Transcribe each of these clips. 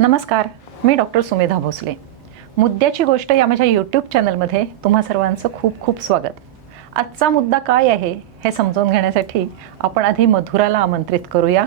नमस्कार, मी डॉक्टर सुमेधा भोसले. मुद्द्याची गोष्ट या माझ्या यूट्यूब चॅनलमध्ये तुम्हा सर्वांचं खूप खूप स्वागत. आजचा मुद्दा काय आहे हे समजून घेण्यासाठी आपण आधी मधुराला आमंत्रित करूया.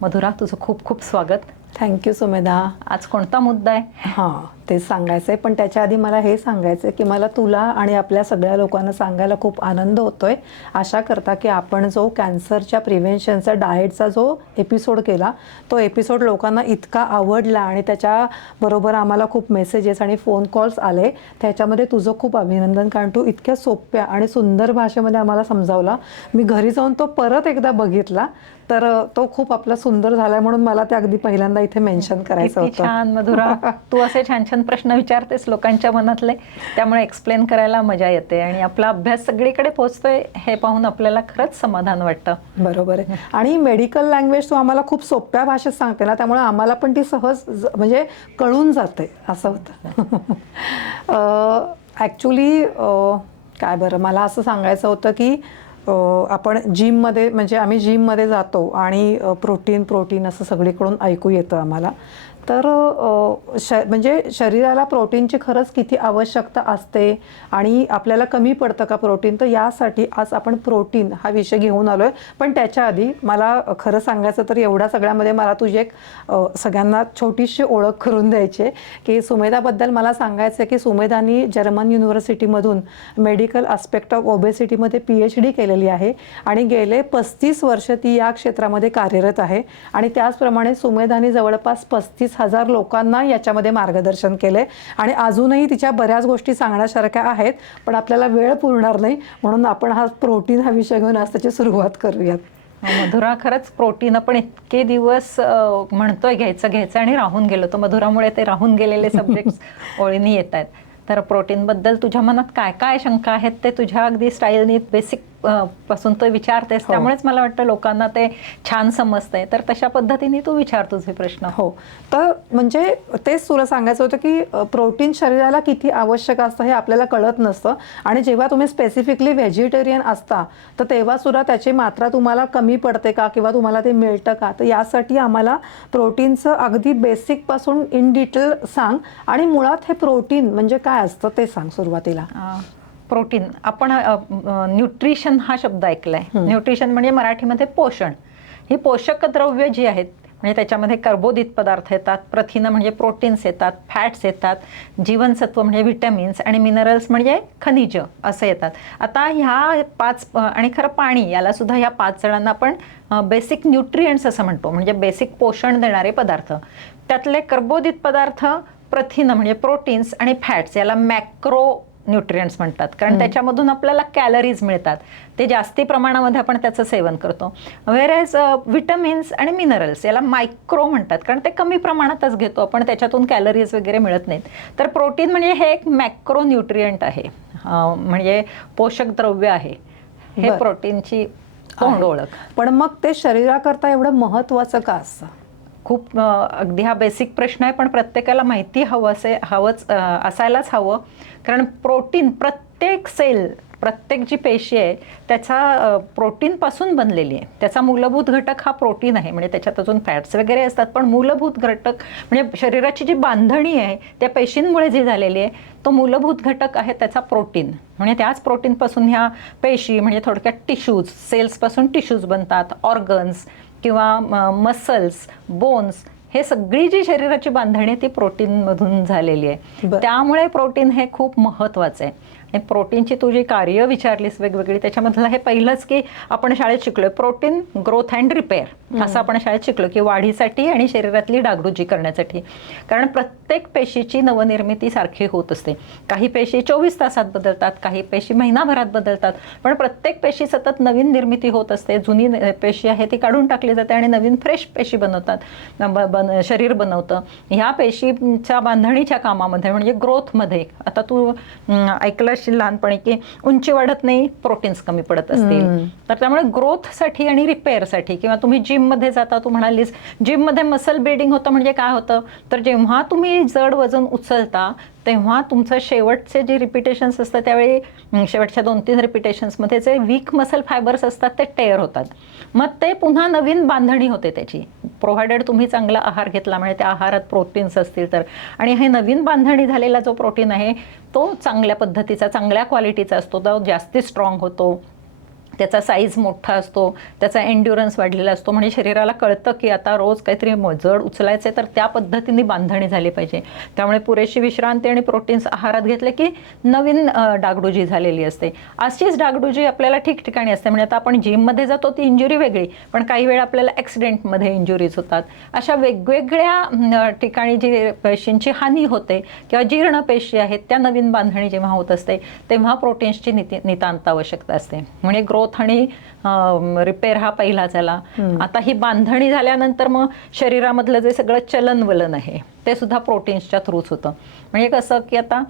मधुरा, तुझं खूप खूप स्वागत. थँक्यू सुमेधा. आज कोणता मुद्दा आहे? हां, ते सांगायचं आहे, पण त्याच्या आधी मला हे सांगायचं आहे की मला तुला आणि आपल्या सगळ्या लोकांना सांगायला खूप आनंद होतोय आशा करता की आपण जो कॅन्सरच्या प्रिव्हेन्शनचा डाएटचा जो एपिसोड केला तो एपिसोड लोकांना इतका आवडला आणि त्याच्याबरोबर आम्हाला खूप मेसेजेस आणि फोन कॉल्स आले. त्याच्यामध्ये तुझं खूप अभिनंदन, कारण तू इतक्या सोप्या आणि सुंदर भाषेमध्ये आम्हाला समजावला. मी घरी जाऊन तो परत एकदा बघितला तर तो खूप आपला सुंदर झालाय, म्हणून मला ते अगदी पहिल्यांदा इथे मेन्शन करायचं होतं. छान मधुरा, तू असे छान छान प्रश्न विचारतेस लोकांच्या मनातले, त्यामुळे एक्सप्लेन करायला मजा येते आणि आपला अभ्यास सगळीकडे पोहोचतोय हे पाहून आपल्याला खरंच समाधान वाटतं. बरोबर आहे. आणि मेडिकल लँग्वेज तू आम्हाला खूप सोप्या भाषेत सांगते ना, त्यामुळे आम्हाला पण ती सहज म्हणजे कळून जाते असं होतं. ॲक्च्युली काय बरं, मला असं सांगायचं होतं की आपण जिममध्ये म्हणजे आम्ही जिममध्ये जातो आणि प्रोटीन असं सगळीकडून ऐकू येतं आम्हाला. तर म्हणजे शरीराला प्रोटीनची खरंच किती आवश्यकता असते आणि आपल्याला कमी पडतं का प्रोटीन, तर यासाठी आज आपण प्रोटीन हा विषय घेऊन आलो आहे. पण त्याच्या आधी मला खरं सांगायचं तर एवढ्या सगळ्यामध्ये मला तुझी एक सगळ्यांना छोटीशी ओळख करून द्यायची आहे की सुमेधाबद्दल मला सांगायचं आहे की सुमेधानी जर्मन युनिव्हर्सिटीमधून मेडिकल आस्पेक्ट ऑफ ओबेसिटीमध्ये PhD केलेली आहे आणि गेले 35 वर्ष ती या क्षेत्रामध्ये कार्यरत आहे. आणि त्याचप्रमाणे सुमेधानी जवळपास 35,000 लोकांना याच्यामध्ये मार्गदर्शन केले आणि अजूनही तिच्या बऱ्याच गोष्टी सांगण्यासारख्या आहेत, पण आपल्याला वेळ पुरणार नाही, म्हणून आपण हा प्रोटीन हा विषय घेऊन आज त्याची सुरुवात करूयात. मधुरा, खरंच प्रोटीन आपण इतके दिवस म्हणतोय घ्यायचं आणि राहून गेलो, तर मधुरामुळे ते राहून गेलेले सब्जेक्ट्स ओळीने येत आहेत. तर प्रोटीनबद्दल तुझ्या मनात काय काय शंका आहेत ते तुझ्या अगदी स्टाईलनी बेसिक पासून तो विचारतेस, त्यामुळेच मला वाटतं लोकांना ते छान समजतंय. तर तशा पद्धतीने तू विचार तुझे प्रश्न. हो, तर म्हणजे तेच तुला सांगायचं होतं की प्रोटीन शरीराला किती आवश्यक असतं हे आपल्याला कळत नसतं. आणि जेव्हा तुम्ही स्पेसिफिकली व्हेजिटेरियन असता तर तेव्हा सुद्धा त्याची मात्रा तुम्हाला कमी पडते का किंवा तुम्हाला ते मिळतं का, तर यासाठी आम्हाला प्रोटीनचं अगदी बेसिकपासून इन डिटेल सांग. आणि मुळात हे प्रोटीन म्हणजे काय असतं ते सांग सुरुवातीला. प्रोटीन, आपण न्यूट्रिशन हा शब्द ऐकलाय. न्यूट्रिशन म्हणजे मराठीमध्ये पोषण. ही पोषक द्रव्य जी आहेत म्हणजे त्याच्यामध्ये कर्बोदित पदार्थ येतात, प्रथिनं म्हणजे प्रोटीन्स येतात, फॅट्स येतात, जीवनसत्व म्हणजे व्हिटॅमिन्स आणि मिनरल्स म्हणजे खनिज असं येतात. आता ह्या 5 आणि खरं पाणी याला सुद्धा ह्या 5 जणांना आपण बेसिक न्यूट्रिएंट्स असं म्हणतो, म्हणजे बेसिक पोषण देणारे पदार्थ. त्यातले कर्बोदित पदार्थ, प्रथिनं म्हणजे प्रोटीन्स आणि फॅट्स याला मॅक्रो न्यूट्रिएंट्स म्हणतात, कारण त्याच्यामधून आपल्याला कॅलरीज मिळतात, ते जास्ती प्रमाणामध्ये आपण त्याचं सेवन करतो. व्हेरेज व्हिटॅमिन्स आणि मिनरल्स याला मायक्रो म्हणतात, कारण ते कमी प्रमाणातच घेतो आपण, त्याच्यातून कॅलरीज वगैरे मिळत नाहीत. तर प्रोटीन म्हणजे हे एक मॅक्रो न्यूट्रिएंट आहे, म्हणजे पोषक द्रव्य आहे हे प्रोटीनची तोंड ओळख. पण मग ते शरीराकरता एवढं महत्त्वाचं का असतं? खूप अगदी हा बेसिक प्रश्न आहे, पण प्रत्येकाला माहिती असायलाच हवं. कारण प्रोटीन, प्रत्येक सेल, प्रत्येक जी पेशी आहे त्याचा प्रोटीनपासून बनलेली आहे. त्याचा मूलभूत घटक हा प्रोटीन आहे, म्हणजे त्याच्यात अजून फॅट्स वगैरे असतात, पण मूलभूत घटक म्हणजे शरीराची जी बांधणी आहे त्या पेशींमुळे जी झालेली आहे तो मूलभूत घटक आहे त्याचा प्रोटीन. म्हणजे त्याच प्रोटीनपासून ह्या पेशी म्हणजे थोडक्यात टिश्यूज, सेल्सपासून टिश्यूज बनतात, ऑर्गन्स किंवा मसल्स, बोन्स, हे सगळी जी शरीराची बांधणी ती प्रोटीनमधून झालेली आहे. त्यामुळे प्रोटीन हे खूप महत्त्वाचं आहे. आणि प्रोटीनची तू जी कार्य विचारलीस वेगवेगळी, त्याच्यामधलं हे पहिलंच की आपण शाळेत शिकलोय प्रोटीन ग्रोथ अँड रिपेअर असं आपण शाळेत शिकलो की वाढीसाठी आणि शरीरातली डागडुजी करण्यासाठी. कारण प्रत्येक पेशीची नवनिर्मिती सारखी होत असते. काही पेशी 24 तासात बदलतात, काही पेशी महिनाभरात बदलतात, पण प्रत्येक पेशी सतत नवीन निर्मिती होत असते. जुनी पेशी आहे ती काढून टाकली जाते आणि नवीन फ्रेश पेशी बनवतात, शरीर बनवतं. ह्या पेशीच्या बांधणीच्या कामामध्ये म्हणजे ग्रोथमध्ये, आता तू ऐकलं लहानपणी की उंची वाढत नाही, प्रोटीन्स कमी पडत असतील, तर त्यामुळे ग्रोथसाठी आणि रिपेअरसाठी किंवा तुम्ही जिममध्ये जाता, तू म्हणालीस जिममध्ये मसल बिल्डिंग होतं, म्हणजे काय होतं तर जेव्हा तुम्ही जड वजन उचलता तेव्हा तुमचं शेवटचे जे रिपिटेशन्स असतात त्यावेळी शेवटच्या 2-3 रिपिटेशन्समध्ये जे वीक मसल फायबर्स असतात ते टेअर होतात. मग ते पुन्हा नवीन बांधणी होते त्याची, प्रोव्हायडेड तुम्ही चांगला आहार घेतला, म्हणजे त्या आहारात प्रोटीन्स असतील तर. आणि हे नवीन बांधणी झालेला जो प्रोटीन आहे तो चांगल्या पद्धतीचा, चांगल्या क्वालिटीचा असतो, तो जास्ती स्ट्रॉंग होतो, त्याचा साईज मोठा असतो, त्याचा एन्ड्युरन्स वाढलेला असतो. म्हणजे शरीराला कळतं की आता रोज काहीतरी जड उचलायचं आहे, तर त्या पद्धतीने बांधणी झाली पाहिजे. त्यामुळे पुरेशी विश्रांती आणि प्रोटीन्स आहारात घेतले की नवीन डागडुजी झालेली असते. अशीच डागडुजी आपल्याला ठिकठिकाणी असते. म्हणजे आता आपण जिममध्ये जातो ती इंजुरी वेगळी, पण काही वेळा आपल्याला ॲक्सिडेंटमध्ये इंजुरीज होतात. अशा वेगवेगळ्या ठिकाणी जी पेशींची हानी होते किंवा जीर्ण पेशी आहेत त्या नवीन बांधणी जेव्हा होत असते तेव्हा प्रोटीन्सची नितांत आवश्यकता असते. म्हणजे ग्रोथ आणि रिपेअर हा पहिला झाला. आता ही बांधणी झाल्यानंतर मग शरीरामधलं जे सगळं चलनवलन आहे ते सुद्धा प्रोटीन्सच्या थ्रूच होतं. म्हणजे कसं की आता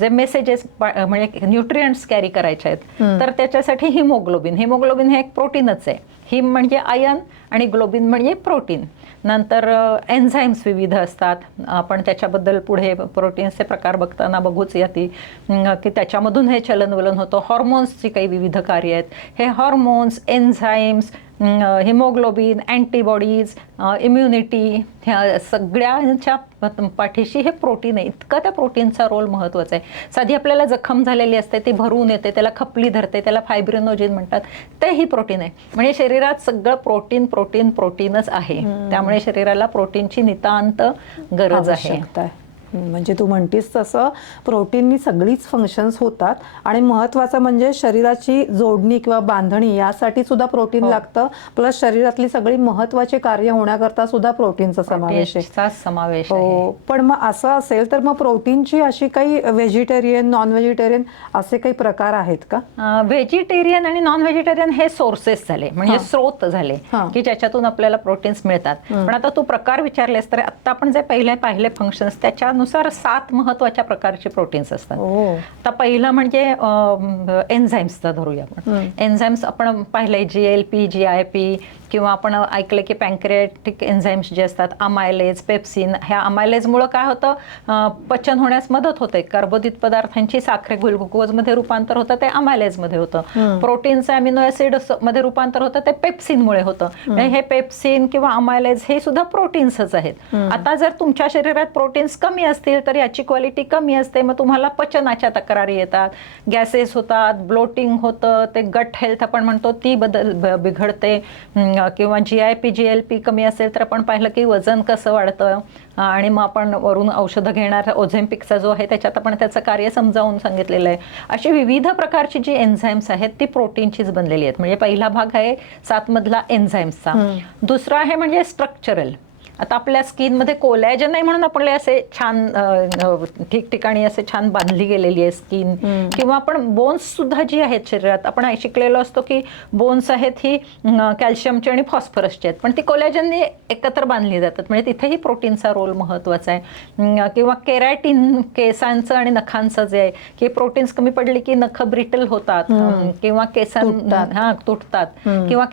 जे मेसेजेस म्हणजे न्यूट्रिएंट्स कॅरी करायचे आहेत तर त्याच्यासाठी हिमोग्लोबिन हे एक प्रोटीनच आहे. हिम म्हणजे आयन आणि ग्लोबिन म्हणजे प्रोटीन. नंतर एन्झाईम्स विविध असतात, आपण त्याच्याबद्दल पुढे प्रोटीन्सचे प्रकार बघताना बघूच याती की त्याच्यामधून हे चलनवलन होतं. हॉर्मोन्सची काही विविध कार्य आहेत. हे hormones, enzymes, haemoglobin, antibodies, immunity, ह्या सगळ्यांच्या पाठीशी हे प्रोटीन आहे. इतका त्या प्रोटीनचा रोल महत्त्वाचा आहे. साधी आपल्याला जखम झालेली असते, ती भरून येते, त्याला खपली धरते, त्याला फायब्रिनोजेन म्हणतात, तेही प्रोटीन आहे. म्हणजे शरीरात सगळं प्रोटीनच आहे. त्यामुळे शरीराला प्रोटीनची नितांत गरज आहे. म्हणजे तू म्हणतीस तसं प्रोटीननी सगळीच फंक्शन्स होतात. आणि महत्त्वाचं म्हणजे शरीराची जोडणी किंवा बांधणी यासाठी सुद्धा प्रोटीन लागतं. प्लस शरीरातली सगळी महत्त्वाची कार्य होण्याकरता सुद्धा प्रोटीनचा समावेश आहे. हो, पण मग असं असेल तर मग प्रोटीनची अशी काही व्हेजिटेरियन, नॉन व्हेजिटेरियन असे काही प्रकार आहेत का? व्हेजिटेरियन आणि नॉन व्हेजिटेरियन हे सोर्सेस झाले, म्हणजे स्रोत झाले की ज्याच्यातून आपल्याला प्रोटीन्स मिळतात. पण आता तू प्रकार विचारलेस तर आता आपण जे पाहिले फंक्शन्स त्याच्यानुसार 7 महत्वाच्या प्रकारचे प्रोटीन्स असतात. आता पहिलं म्हणजे एन्झाईम्सचा धरूया आपण. एन्झाईम्स आपण पाहिले GLP, GIP किंवा आपण ऐकलं की पॅन्क्रियाटिक एन्झाईम्स जे असतात, अमायलेज, पेप्सिन. ह्या अमायलेजमुळं काय होतं, पचन होण्यास मदत होते. कर्बोदित पदार्थांची साखरे ग्लुकोजमध्ये रूपांतर होतं, ते अमायलेजमध्ये होतं. प्रोटीनचं अमिनो ॲसिड मध्ये रूपांतर होतं, ते पेप्सिनमुळे होतं. हे पेप्सिन किंवा अमायलेज हे सुद्धा प्रोटीन्सच आहेत. आता जर तुमच्या शरीरात प्रोटीन्स कमी असतील तर याची क्वालिटी कमी असते, मग तुम्हाला पचनाच्या तक्रारी येतात, गॅसेस होतात, ब्लोटिंग होतं, ते गट हेल्थ आपण म्हणतो ती बिघडते. किंवा GIP, GLP कमी असेल तर आपण पाहिलं की वजन कसं वाढतं. आणि मग आपण वरून औषधं घेणार, ओझेम्पिकचा जो आहे त्याच्यात आपण त्याचं कार्य समजावून सांगितलेलं आहे. अशी विविध प्रकारची जी एन्झाईम्स आहेत ती प्रोटीनचीच बनलेली आहेत. म्हणजे पहिला भाग आहे 7 मधला एन्झाईम्सचा. दुसरा आहे म्हणजे स्ट्रक्चरल. आता आपल्या स्किनमध्ये कोलॅजन नाही म्हणून आपले असे छान ठिकठिकाणी असे छान बांधली गेलेली आहे स्किन. किंवा आपण बोन्स सुद्धा जी आहेत शरीरात, आपण शिकलेलो असतो की बोन्स आहेत ही कॅल्शियमची आणि फॉस्फरसची आहेत, पण ती कोलॅजनने एकत्र बांधली जातात. म्हणजे तिथेही प्रोटीनचा रोल महत्त्वाचा आहे. किंवा केरॅटिन, केसांचं आणि नखांचं जे आहे की प्रोटीन्स कमी पडली की नख ब्रिटल होतात किंवा तुटतात किंवा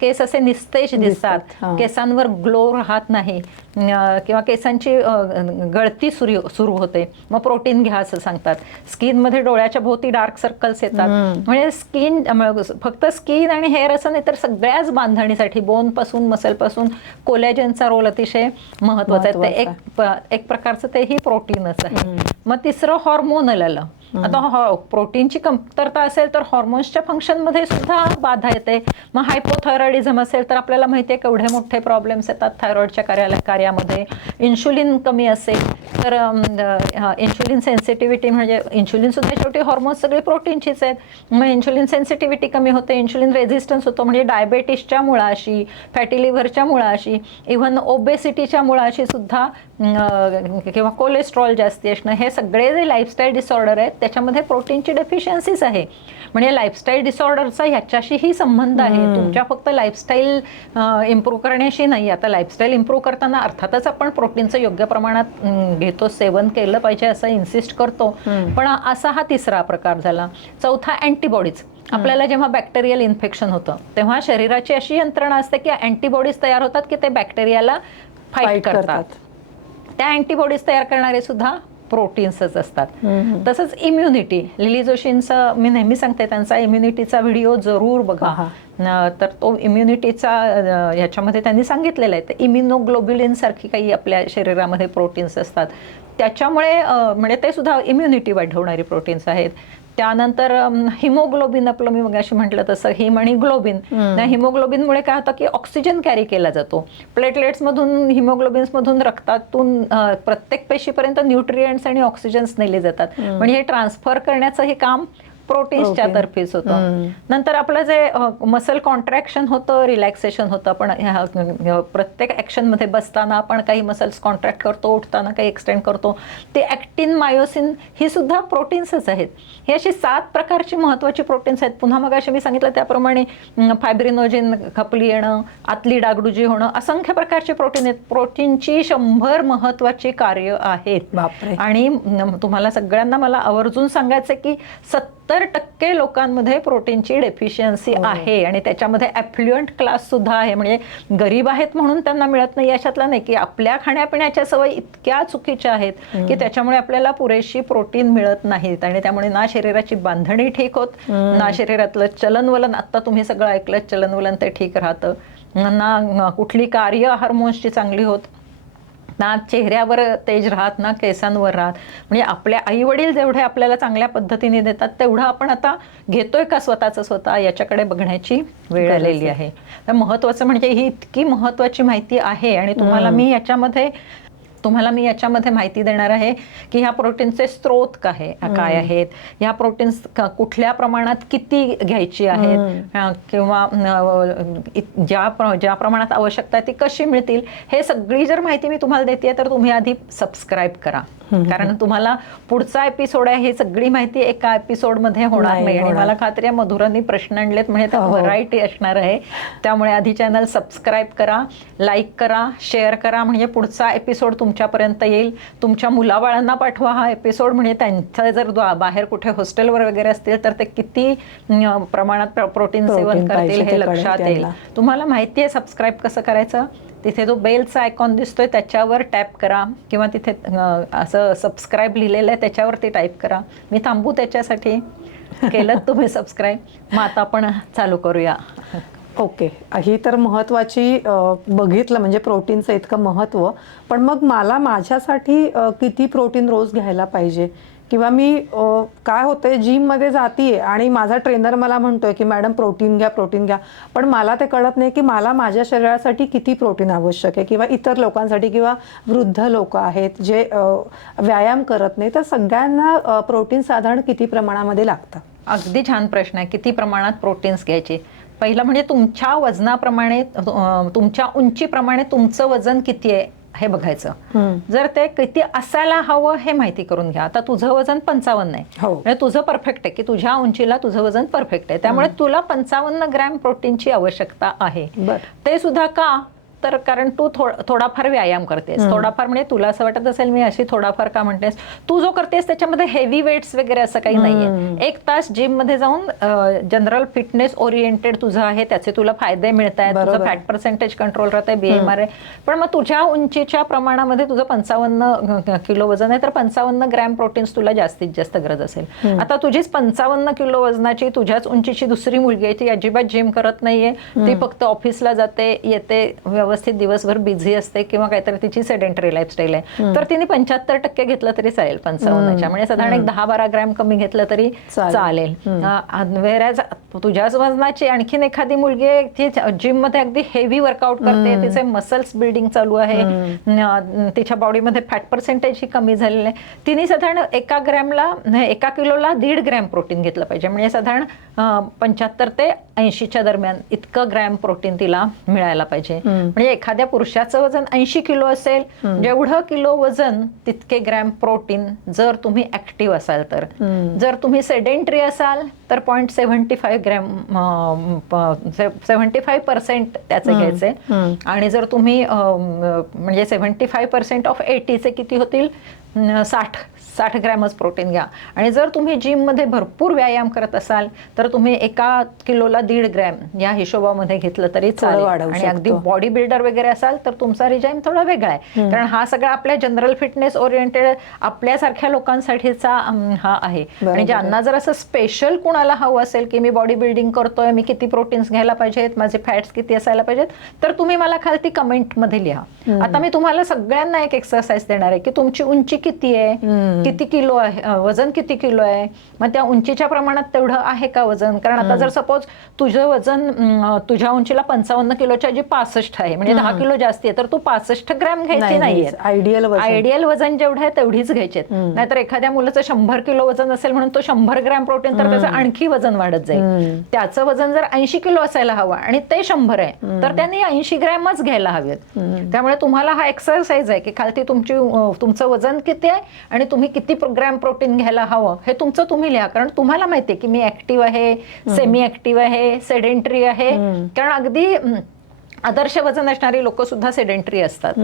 केस असे निस्तेज दिसतात, केसांवर ग्लो राहत नाही किंवा केसांची गळती सुरू होते, मग प्रोटीन घ्या असं सांगतात. स्किनमध्ये डोळ्याच्या भोवती डार्क सर्कल्स येतात. म्हणजे स्किन, फक्त स्किन आणि हेअर असं नाही तर सगळ्याच बांधणीसाठी बोनपासून मसलपासून कोलॅजनचा रोल अतिशय महत्त्वाचा आहे. ते एक प्रकारचं तेही प्रोटीनच आहे. मग तिसरं हॉर्मोनल आलं. आता प्रोटीनची कमतरता असेल तर हॉर्मोन्सच्या फंक्शनमध्ये सुद्धा बाधा येते. मग हायपोथायरॉइडिझम असेल तर आपल्याला माहिती आहे केवढे मोठे प्रॉब्लेम्स येतात थायरॉइडच्या कार्यामध्ये. इन्शुलिन कमी असेल तर इन्शुलिन सेन्सिटिव्हिटी, म्हणजे इन्शुलिन सुद्धा शेवटी हॉर्मोन्स सगळे प्रोटीनचीच आहेत. मग इन्शुलिन सेन्सिटिव्हिटी कमी होते, इन्शुलिन रेझिस्टन्स होतो. म्हणजे डायबेटिसच्या मुळाशी, फॅटी लिव्हरच्या मुळाशी, इव्हन ओबेसिटीच्या मुळाशी सुद्धा किंवा कोलेस्ट्रॉल जास्ती असणं, हे सगळे जे लाईफस्टाईल डिसऑर्डर आहेत त्याच्यामध्ये प्रोटीनची डेफिशियन्सीज आहे. म्हणजे लाईफस्टाईल डिसऑर्डरचा ह्याच्याशीही संबंध आहे. तुमच्या फक्त लाईफस्टाईल इम्प्रूव्ह करण्याशी नाही. आता लाईफस्टाईल इम्प्रूव्ह करताना अर्थातच आपण प्रोटीनचं योग्य प्रमाणात घेतो, सेवन केलं पाहिजे असं इन्सिस्ट करतो. पण असा हा तिसरा प्रकार झाला. चौथा अँटीबॉडीज. आपल्याला जेव्हा बॅक्टेरियल इन्फेक्शन होतं तेव्हा शरीराची अशी यंत्रणा असते की अँटीबॉडीज तयार होतात की ते बॅक्टेरियाला फाईट करतात. त्या अँटीबॉडीज तयार करणारे सुद्धा प्रोटीन्सच असतात. तसंच इम्युनिटी, लिली जोशींचं मी नेहमी सांगते त्यांचा इम्युनिटीचा व्हिडिओ जरूर बघा. तर तो इम्युनिटीचा ह्याच्यामध्ये त्यांनी सांगितलेलं आहे, तर इम्युनोग्लोब्युलिन सारखी काही आपल्या शरीरामध्ये प्रोटीन्स असतात, त्याच्यामुळे म्हणजे ते सुद्धा इम्युनिटी वाढवणारी प्रोटीन्स आहेत. त्यानंतर हिमोग्लोबिन, आपलं मी मगाशी म्हटलं तसं हिम आणि ग्लोबिन. हिमोग्लोबिनमुळे काय होतं की ऑक्सिजन कॅरी केला जातो प्लेटलेट्समधून, हिमोग्लोबिन्समधून रक्तातून प्रत्येक पेशीपर्यंत न्यूट्रिएंट्स आणि ऑक्सिजन्स नेले जातात. म्हणजे हे ट्रान्सफर करण्याचं हे काम प्रोटीन्सच्या तर्फेच होतं. नंतर आपलं जे मसल कॉन्ट्रॅक्शन होतं, रिलॅक्सेशन होतं. आपण प्रत्येक ॲक्शनमध्ये बसताना आपण काही मसल्स कॉन्ट्रॅक्ट करतो, उठताना काही एक्सटेंड करतो, ते ॲक्टिन, मायोसिन ही सुद्धा प्रोटीन्सच आहेत. हे अशी 7 प्रकारची महत्त्वाची प्रोटीन्स आहेत. पुन्हा मग असे मी सांगितलं त्याप्रमाणे फायब्रिनोजिन खपली येणं, आतली डागडुजी होणं, असंख्य प्रकारचे प्रोटीन आहेत. प्रोटीनची 100 महत्त्वाची कार्य आहेत. आणि तुम्हाला सगळ्यांना मला आवर्जून सांगायचं की 70% लोकांमध्ये प्रोटीनची डेफिशियन्सी आहे. आणि त्याच्यामध्ये ॲफ्ल्युएंट क्लास सुद्धा आहे. म्हणजे गरीब आहेत म्हणून त्यांना मिळत नाही अशातला नाही, की आपल्या खाण्यापिण्याच्या सवयी इतक्या चुकीच्या आहेत की त्याच्यामुळे आपल्याला पुरेशी प्रोटीन मिळत नाहीत. आणि त्यामुळे ना शरीराची बांधणी ठीक होत, ना शरीरातलं चलनवलन, आत्ता तुम्ही सगळं ऐकलं, चलनवलन ते ठीक राहतं, ना कुठली कार्य हार्मोन्सची चांगली होत, ना चेहऱ्यावर तेज राहत, ना केसांवर राहत. म्हणजे आपल्या आई वडील जेवढे आपल्याला चांगल्या पद्धतीने देतात तेवढं आपण आता घेतोय का स्वतः याच्याकडे बघण्याची वेळ आलेली आहे. तर महत्त्वाचं म्हणजे ही इतकी महत्त्वाची माहिती आहे. आणि तुम्हाला मी याच्यामध्ये माहिती देणार आहे की ह्या प्रोटीनचे स्रोत काय आहेत, ह्या प्रोटीन्स कुठल्या प्रमाणात किती घ्यायची आहेत, किंवा ज्या प्रमाणात आवश्यकता ती कशी मिळतील, हे सगळी जर माहिती मी तुम्हाला देते तर तुम्ही आधी सबस्क्राईब करा. कारण तुम्हाला पुढचा एपिसोड आहे, ही सगळी माहिती एका एपिसोडमध्ये होणार नाही. आणि मला खात्री आहे मधुरांनी प्रश्न आणलेत म्हणजे व्हरायटी असणार आहे. त्यामुळे आधी चॅनल सबस्क्राईब करा, लाईक करा, शेअर करा, म्हणजे पुढचा एपिसोड तुमच्यापर्यंत येईल. तुमच्या मुलाबाळांना पाठवा हा एपिसोड, म्हणजे त्यांचं जर बाहेर कुठे हॉस्टेलवर वगैरे असतील तर ते किती प्रमाणात प्रोटीन सेवन करतील हे लक्षात येईल. तुम्हाला माहिती आहे सबस्क्राईब कसं करायचं. तिथे जो बेलचा आयकॉन दिसतोय त्याच्यावर टॅप करा, किंवा तिथे असं सबस्क्राईब लिहिलेलं आहे त्याच्यावरती टाईप करा. मी थांबू त्याच्यासाठी. केलं तुम्ही सबस्क्राईब. मग आता आपण चालू करूया. ओके, ही तर महत्त्वाची बघितलं म्हणजे प्रोटीनचं इतकं महत्त्व. पण मग मला माझ्यासाठी किती प्रोटीन रोज घ्यायला पाहिजे, किंवा मी काय होतंय जिममध्ये जातीये आणि माझा ट्रेनर मला म्हणतोय की मॅडम प्रोटीन घ्या, पण मला ते कळत नाही की मला माझ्या शरीरासाठी किती प्रोटीन आवश्यक आहे, किंवा इतर लोकांसाठी, किंवा वृद्ध लोक आहेत जे व्यायाम करत नाही, तर सगळ्यांना प्रोटीन साधारण किती प्रमाणामध्ये लागतं? अगदी छान प्रश्न आहे. किती प्रमाणात प्रोटीन्स घ्यायचे? पहिलं म्हणजे तुमच्या वजनाप्रमाणे, तुमच्या उंचीप्रमाणे तुमचं वजन किती आहे हे बघायचं. जर ते किती असायला हवं हे माहिती करून घ्या. आता तुझं वजन 55 आहे, म्हणजे तुझं परफेक्ट आहे की तुझ्या उंचीला तुझं वजन परफेक्ट आहे, त्यामुळे तुला 55 ग्रॅम प्रोटीनची आवश्यकता आहे. ते सुद्धा का? तर कारण तू थोडाफार व्यायाम करतेस. थोडाफार म्हणजे तुला असं वाटत असेल मी अशी थोडाफार का म्हणतेस, तू जो करतेस त्याच्यामध्ये हेवी वेट्स वगैरे असं काही नाहीये. 1 तास जिम मध्ये जाऊन जनरल फिटनेस ओरिएंटेड तुझं आहे, त्याचे तुला फायदे मिळत आहेत, तुझं फॅट पर्सेंटेज कंट्रोल राहत आहे, BMR आहे. पण मग तुझ्या उंचीच्या प्रमाणामध्ये तुझं 55 किलो वजन आहे, तर 55 ग्रॅम प्रोटीन्स तुला जास्तीत जास्त गरज असेल. आता तुझीच 55 किलो वजनाची तुझ्याच उंचीची दुसरी मुलगी आहे, ती अजिबात जिम करत नाहीये, ती फक्त ऑफिसला जाते येते, व्यवस्थित दिवसभर बिझी असते, किंवा काहीतरी तिची सेडेंटरी लाईफस्टाईल आहे, तर तिने 75% घेतलं तरी चालेल 55च्या, म्हणजे साधारण एक 10-12 ग्रॅम कमी घेतलं तरी चालेल. वेरॅज तुझ्याच वजनाची आणखीन एखादी मुलगी आहे, ती जिम मध्ये अगदी हेवी वर्कआउट करते, तिचे मसल्स बिल्डिंग चालू आहे, तिच्या बॉडीमध्ये फॅट पर्सेंटेज ही कमी झालेलं आहे, तिने साधारण 1 किलोला 1.5 ग्रॅम प्रोटीन घेतलं पाहिजे. म्हणजे साधारण 75 ते 80च्या दरम्यान इतकं ग्रॅम प्रोटीन तिला मिळायला पाहिजे. म्हणजे एखाद्या पुरुषाचं वजन 80 किलो असेल, जेवढं किलो वजन तितके ग्रॅम प्रोटीन, जर तुम्ही ऍक्टिव्ह असाल तर. जर तुम्ही सेडेंटरी असाल तर 0.75 ग्रॅम, 75% त्याचे घ्यायचे. आणि जर तुम्ही म्हणजे 75% ऑफ 80चे किती होतील, 60 ग्रॅमच प्रोटीन घ्या. आणि जर तुम्ही जिममध्ये भरपूर व्यायाम करत असाल तर तुम्ही 1 किलोला 1.5 ग्रॅम या हिशोबामध्ये घेतलं तरी चालेल. आणि अगदी बॉडी बिल्डर वगैरे असाल तर तुमचा रिजाईम थोडा वेगळा आहे, कारण हा सगळा आपल्या जनरल फिटनेस ओरिएंटेड आपल्यासारख्या लोकांसाठीचा हा आहे. आणि ज्यांना जर असं स्पेशल कुणाला हवं असेल की मी बॉडी बिल्डिंग करतोय, मी किती प्रोटीन्स घ्यायला पाहिजेत, माझे फॅट्स किती असायला पाहिजेत, तर तुम्ही मला खालती कमेंटमध्ये लिहा. आता मी तुम्हाला सगळ्यांना एक एक्सरसाइज देणार आहे की तुमची उंची किती आहे, किती किलो आहे, वजन किती किलो आहे, मग त्या उंचीच्या प्रमाणात तेवढं आहे का वजन. कारण आता जर सपोज तुझं वजन तुझ्या उंचीला 55 किलोच्या जी 65 आहे, म्हणजे 10 किलो जास्ती आहे, तर तू 65 ग्रॅम घ्यायची नाहीये. आयडियल वजन जेवढं आहे तेवढीच घ्यायचे. नाहीतर एखाद्या मुलाचं 100 किलो वजन असेल म्हणून तो 100 ग्रॅम प्रोटीन, तर त्याचं आणखी वजन वाढत जाईल. त्याचं वजन जर 80 किलो असायला हवं आणि ते 100 आहे, तर त्यांनी 80 ग्रॅमच घ्यायला हवेत. त्यामुळे तुम्हाला हा एक्सरसाइज आहे की खालती तुमचं वजन किती आहे आणि तुम्ही किती ग्रॅम प्रोटीन घ्यायला हवं हे तुमचं तुम्ही लिहा. कारण तुम्हाला माहिती आहे की मी ऍक्टिव्ह आहे, सेमी ऍक्टिव्ह आहे, सेडेंटरी आहे. कारण अगदी आदर्श वजन असणारी लोक सुद्धा सेडेंटरी असतात,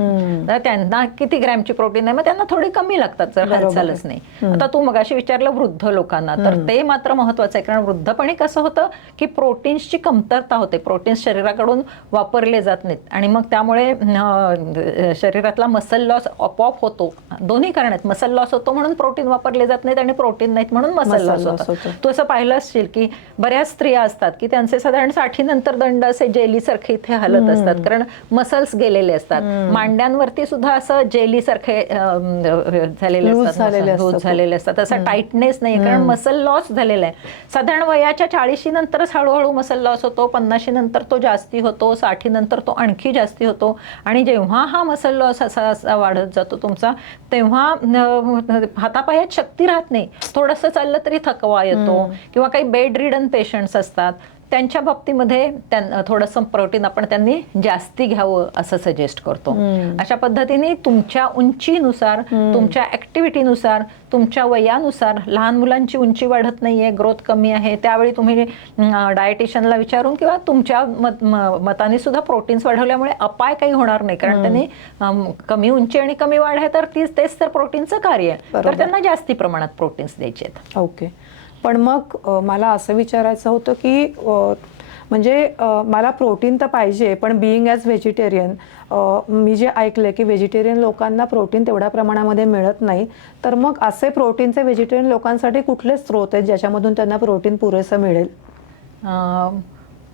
तर त्यांना किती ग्रॅमची प्रोटीन आहे, मग त्यांना थोडी कमी लागतात जर हालचालच नाही. आता तू मगाशी विचारलं वृद्ध लोकांना, तर ते मात्र महत्वाचं आहे. कारण वृद्धपणी कसं होतं की प्रोटीन्सची कमतरता होते, प्रोटीन्स शरीराकडून वापरले जात नाहीत आणि मग त्यामुळे शरीरातला मसल लॉस आपोआप होतो. दोन्ही कारण आहेत, मसल लॉस होतो म्हणून प्रोटीन वापरले जात नाहीत आणि प्रोटीन नाहीत म्हणून मसल लॉस होतो. तू असं पाहिलं असशील की बऱ्याच स्त्रिया असतात की त्यांचे साधारण 60 नंतर दंड असे जेली सारखे इथे हलत असतात, कारण मसल्स गेलेले असतात. मांड्यांवरती सुद्धा असं जेली सारखे झालेले असतात, असं टाईटनेस नाही, कारण मसल लॉस झालेला आहे. साधारण वयाच्या 40 नंतरच हळूहळू मसल लॉस होतो, 50 नंतर तो जास्ती होतो, 60 नंतर तो आणखी जास्ती होतो. आणि जेव्हा हा मसल लॉस असा वाढत जातो तुमचा, तेव्हा हातापायात शक्ती राहत नाही, थोडंसं चाललं तरी थकवा येतो. किंवा काही बेड रिडन पेशंट्स असतात, त्यांच्या बाबतीमध्ये थोडंसं प्रोटीन आपण त्यांनी जास्ती घ्यावं असं सजेस्ट करतो. अशा पद्धतीने तुमच्या उंचीनुसार, तुमच्या ऍक्टिव्हिटीनुसार, तुमच्या वयानुसार, लहान मुलांची उंची वाढत नाहीये, ग्रोथ कमी आहे, त्यावेळी तुम्ही डायटिशियनला विचारून किंवा तुमच्या मताने सुद्धा प्रोटीन्स वाढवल्यामुळे अपाय काही होणार नाही. कारण त्यांनी कमी उंची आणि कमी वाढ आहे तर तेच तर प्रोटीनचं कार्य आहे, तर त्यांना जास्ती प्रमाणात प्रोटीन्स द्यायचे आहेत. ओके. पण मग मला असं विचारायचं होतं की म्हणजे मला प्रोटीन तर पाहिजे, पण बिईंग ॲज व्हेजिटेरियन मी जे ऐकलं की व्हेजिटेरियन लोकांना प्रोटीन तेवढ्या प्रमाणामध्ये मिळत नाही, तर मग असे प्रोटीनचे व्हेजिटेरियन लोकांसाठी कुठले स्रोत आहेत ज्याच्यामधून त्यांना प्रोटीन पुरेसं मिळेल?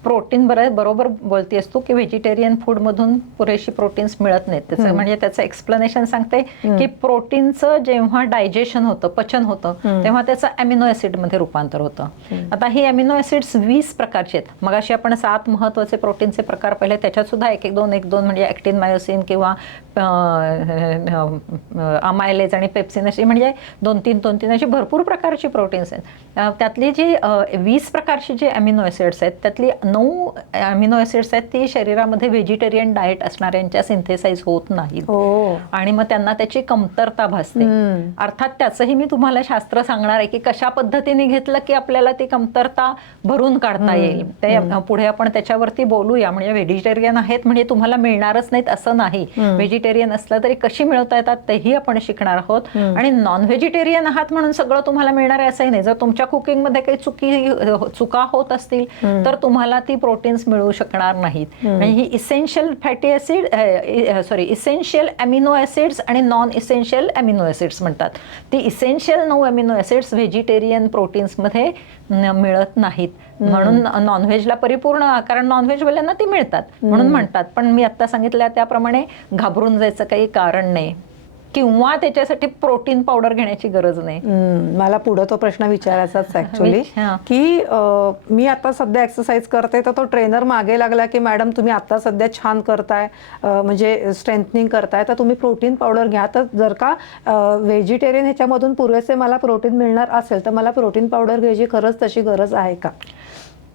प्रोटीन बरोबर बोलतेस तू की व्हेजिटेरियन फूडमधून पुरेशी प्रोटीन्स मिळत नाहीत. त्याचं म्हणजे त्याचं एक्सप्लेनेशन सांगते की प्रोटीनचं जेव्हा डायजेशन होतं, पचन होतं, तेव्हा त्याचं अॅमिनो ॲसिडमध्ये रूपांतर होतं. आता ही अॅमिनो ॲसिड्स 20 प्रकारचे आहेत. मग अशी आपण 7 महत्त्वाचे प्रोटीनचे प्रकार पाहिले, त्याच्यात सुद्धा एक दोन म्हणजे ॲक्टिन, मायोसिन किंवा अमायलेज आणि पेप्सिन अशी म्हणजे 2-3 अशी भरपूर प्रकारची प्रोटीन्स आहेत. त्यातली जी 20 प्रकारची जी अॅमिनो ॲसिड्स आहेत त्यातली 9 अमिनो ऍसिड्स आहेत ती शरीरामध्ये व्हेजिटेरियन डाएट असणाऱ्यांच्या सिंथेसाइज होत नाहीत आणि मग त्यांना त्याची कमतरता भासते. अर्थात त्याचंही मी तुम्हाला शास्त्र सांगणार आहे की कशा पद्धतीने घेतलं की आपल्याला ती कमतरता भरून काढता येईल. ते पुढे आपण त्याच्यावरती बोलूया. म्हणजे व्हेजिटेरियन आहेत म्हणजे तुम्हाला मिळणारच नाहीत असं नाही. व्हेजिटेरियन असलं तरी कशी मिळवता येतात तेही आपण शिकणार आहोत. आणि नॉन व्हेजिटेरियन आहात म्हणून सगळं तुम्हाला मिळणार आहे असंही नाही. जर तुमच्या कुकिंगमध्ये काही चुका होत असतील तर तुम्हाला ती प्रोटीन्स मिळू शकणार नाहीत. आणि ही essential fatty acid essential amino acids आणि नॉन इसेन्शियल अमिनो ऍसिड्स म्हणतात. ती इसेन्शियल 9 अमिनो ऍसिड्स व्हेजिटेरियन प्रोटीन्समध्ये मिळत नाहीत. म्हणून नॉनव्हेजला परिपूर्ण, कारण नॉनव्हेजवाल्यांना ती मिळतात म्हणून म्हणतात. पण मी आता सांगितलं त्याप्रमाणे घाबरून जायचं काही कारण नाही किंवा त्याच्यासाठी प्रोटीन पावडर घेण्याची गरज नाही. मला पुढे तो प्रश्न विचारायचाच ऍक्च्युली की मी आता सध्या एक्सरसाइज करते तर तो ट्रेनर मागे लागला की मॅडम तुम्ही आता सध्या छान करताय, म्हणजे स्ट्रेंथनिंग करताय, तर तुम्ही प्रोटीन पावडर घ्या. तर जर का व्हेजिटेरियन ह्याच्यामधून पुरेसे मला प्रोटीन मिळणार असेल तर मला प्रोटीन पावडर घ्यायची खरंच तशी गरज आहे का?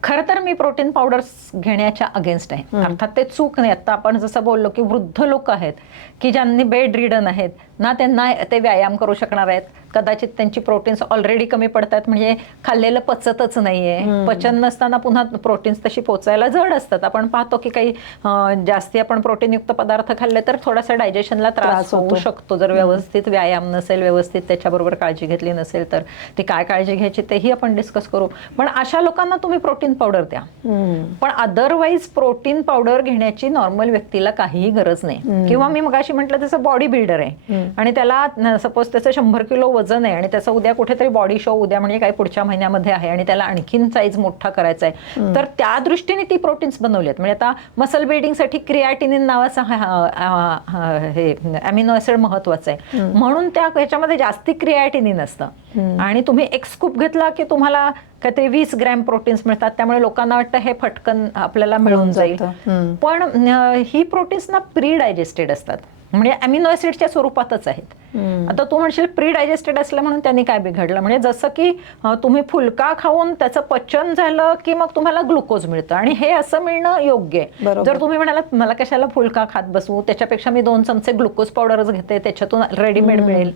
खरं तर मी प्रोटीन पावडर्स घेण्याच्या अगेन्स्ट आहे. अर्थात ते चूक नाही. आता आपण जसं बोललो की वृद्ध लोक आहेत की ज्यांनी बेड रिडन आहेत ना, त्यांना ते व्यायाम करू शकणार आहेत कदाचित त्यांची प्रोटीन्स ऑलरेडी कमी पडतात, म्हणजे खाल्लेलं पचतच नाहीये, पचन नसताना पुन्हा प्रोटीन्स तशी पोचायला जड असतात. आपण पाहतो की काही जास्ती आपण प्रोटीनयुक्त पदार्थ खाल्ले तर थोडासा डायजेशनला त्रास होऊ शकतो, जर व्यवस्थित व्यायाम नसेल, व्यवस्थित त्याच्याबरोबर काळजी घेतली नसेल तर. ती काय काळजी घ्यायची तेही आपण डिस्कस करू. पण अशा लोकांना तुम्ही प्रोटीन पावडर द्या, पण अदरवाईज प्रोटीन पावडर घेण्याची नॉर्मल व्यक्तीला काहीही गरज नाही. किंवा मी मगाशी म्हटलं तसं बॉडी बिल्डर आहे आणि त्याला सपोज त्याचं 100 किलो वजन आहे आणि त्याचं उद्या कुठेतरी बॉडी शो, उद्या म्हणजे काही पुढच्या महिन्यामध्ये आहे आणि त्याला आणखीन साईज मोठा करायचा आहे, तर त्या दृष्टीने ती प्रोटीन्स बनवली आहेत. म्हणजे आता मसल बिल्डिंगसाठी क्रिएटिनिन नावाचा हे अमिनो ऍसिड महत्वाचं आहे, म्हणून त्या ह्याच्यामध्ये जास्ती क्रिएटिनिन असतं आणि तुम्ही एक स्कूप घेतला की तुम्हाला काहीतरी 20 ग्रॅम प्रोटीन्स मिळतात. त्यामुळे लोकांना वाटतं हे फटकन आपल्याला मिळून जाईल, पण ही प्रोटीन्स ना प्री डायजेस्टेड असतात, म्हणजे अमिनो ऍसिडच्या स्वरूपातच आहेत. आता तू म्हणशील प्री डायजेस्टेड असलं म्हणून त्यांनी काय बिघडलं, म्हणजे जसं की तुम्ही फुलका खाऊन त्याचं पचन झालं की मग तुम्हाला ग्लुकोज मिळतं आणि हे असं मिळणं योग्य आहे. जर तुम्ही म्हणालात मला कशाला फुलका खात बसू, त्याच्यापेक्षा मी 2 चमचे ग्लुकोज पावडरच घेते, त्याच्यातून रेडीमेड मिळेल,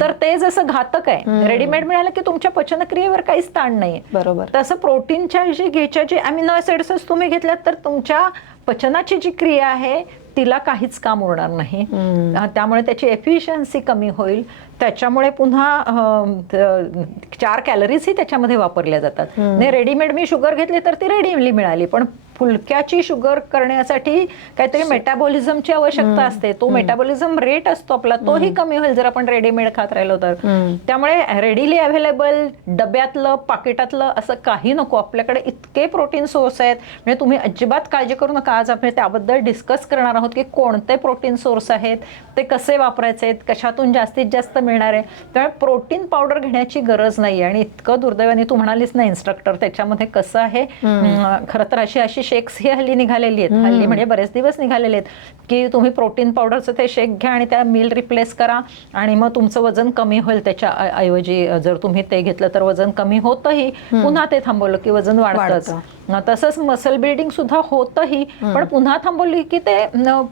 तर ते जसं घातक आहे. रेडीमेड मिळालं की तुमच्या पचनक्रियेवर काहीच ताण नाही. बरोबर. तसं प्रोटीनच्या घ्यायच्या जे अमिनो ऍसिड्स तुम्ही घेतल्यात तर तुमच्या पचनाची जी क्रिया आहे तिला काहीच काम उरणार नाही, त्यामुळे त्याची एफिशियन्सी कमी होईल. त्याच्यामुळे पुन्हा 4 कॅलरीजही त्याच्यामध्ये वापरल्या जातात. नाही रेडीमेड मी शुगर घेतली तर ती रेडीमेडली मिळाली, पण फुलक्याची शुगर करण्यासाठी काहीतरी मेटाबॉलिझमची आवश्यकता असते. तो मेटाबॉलिझम रेट असतो आपला, तोही कमी होईल जर आपण रेडीमेड खात राहिलो तर. त्यामुळे रेडीली अवेलेबल डब्यातलं पाकिटातलं असं काही नको. आपल्याकडे इतके प्रोटीन सोर्स आहेत, म्हणजे तुम्ही अजिबात काळजी करू नका. आज आपण त्याबद्दल डिस्कस करणार आहोत की कोणते प्रोटीन सोर्स आहेत, ते कसे वापरायचे आहेत, कशातून जास्तीत जास्त मिळणार आहे. त्यामुळे प्रोटीन पावडर घेण्याची गरज नाही. आणि इतकं दुर्दैवाने तू म्हणालीस ना इन्स्ट्रक्टर, त्याच्यामध्ये कसं आहे, खरं तर अशी शेक्स ही हल्ली निघालेली आहेत, हल्ली म्हणजे बरेच दिवस निघालेले आहेत की तुम्ही प्रोटीन पावडरचं ते शेक घ्या आणि त्या मील रिप्लेस करा आणि मग तुमचं वजन कमी होईल. त्याच्या ऐवजी जर तुम्ही ते घेतलं तर वजन कमी होतंही, पुन्हा ते थांबवलं की वजन वाढतंच. तसंच मसल बिल्डिंग सुद्धा होतंही, पण पुन्हा थांबवली की ते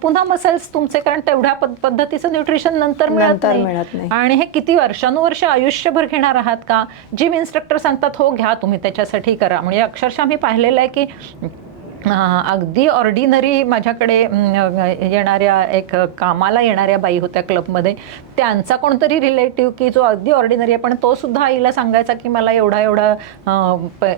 पुन्हा मसल्स तुमचे, कारण तेवढ्या पद्धतीचं न्यूट्रिशन नंतर मिळत नाही. आणि हे किती वर्षानुवर्ष आयुष्यभर घेणार आहात का? जिम इन्स्ट्रक्टर सांगतात हो घ्या तुम्ही, त्याच्यासाठी करा. म्हणजे अक्षरशः मी पाहिलेलं आहे की अगदी ऑर्डिनरी माझ्याकडे येणाऱ्या एक कामाला येणाऱ्या बाई होत्या क्लबमध्ये, त्यांचा कोणतरी रिलेटिव्ह की जो अगदी ऑर्डिनरी आहे, पण तो सुद्धा आईला सांगायचा की मला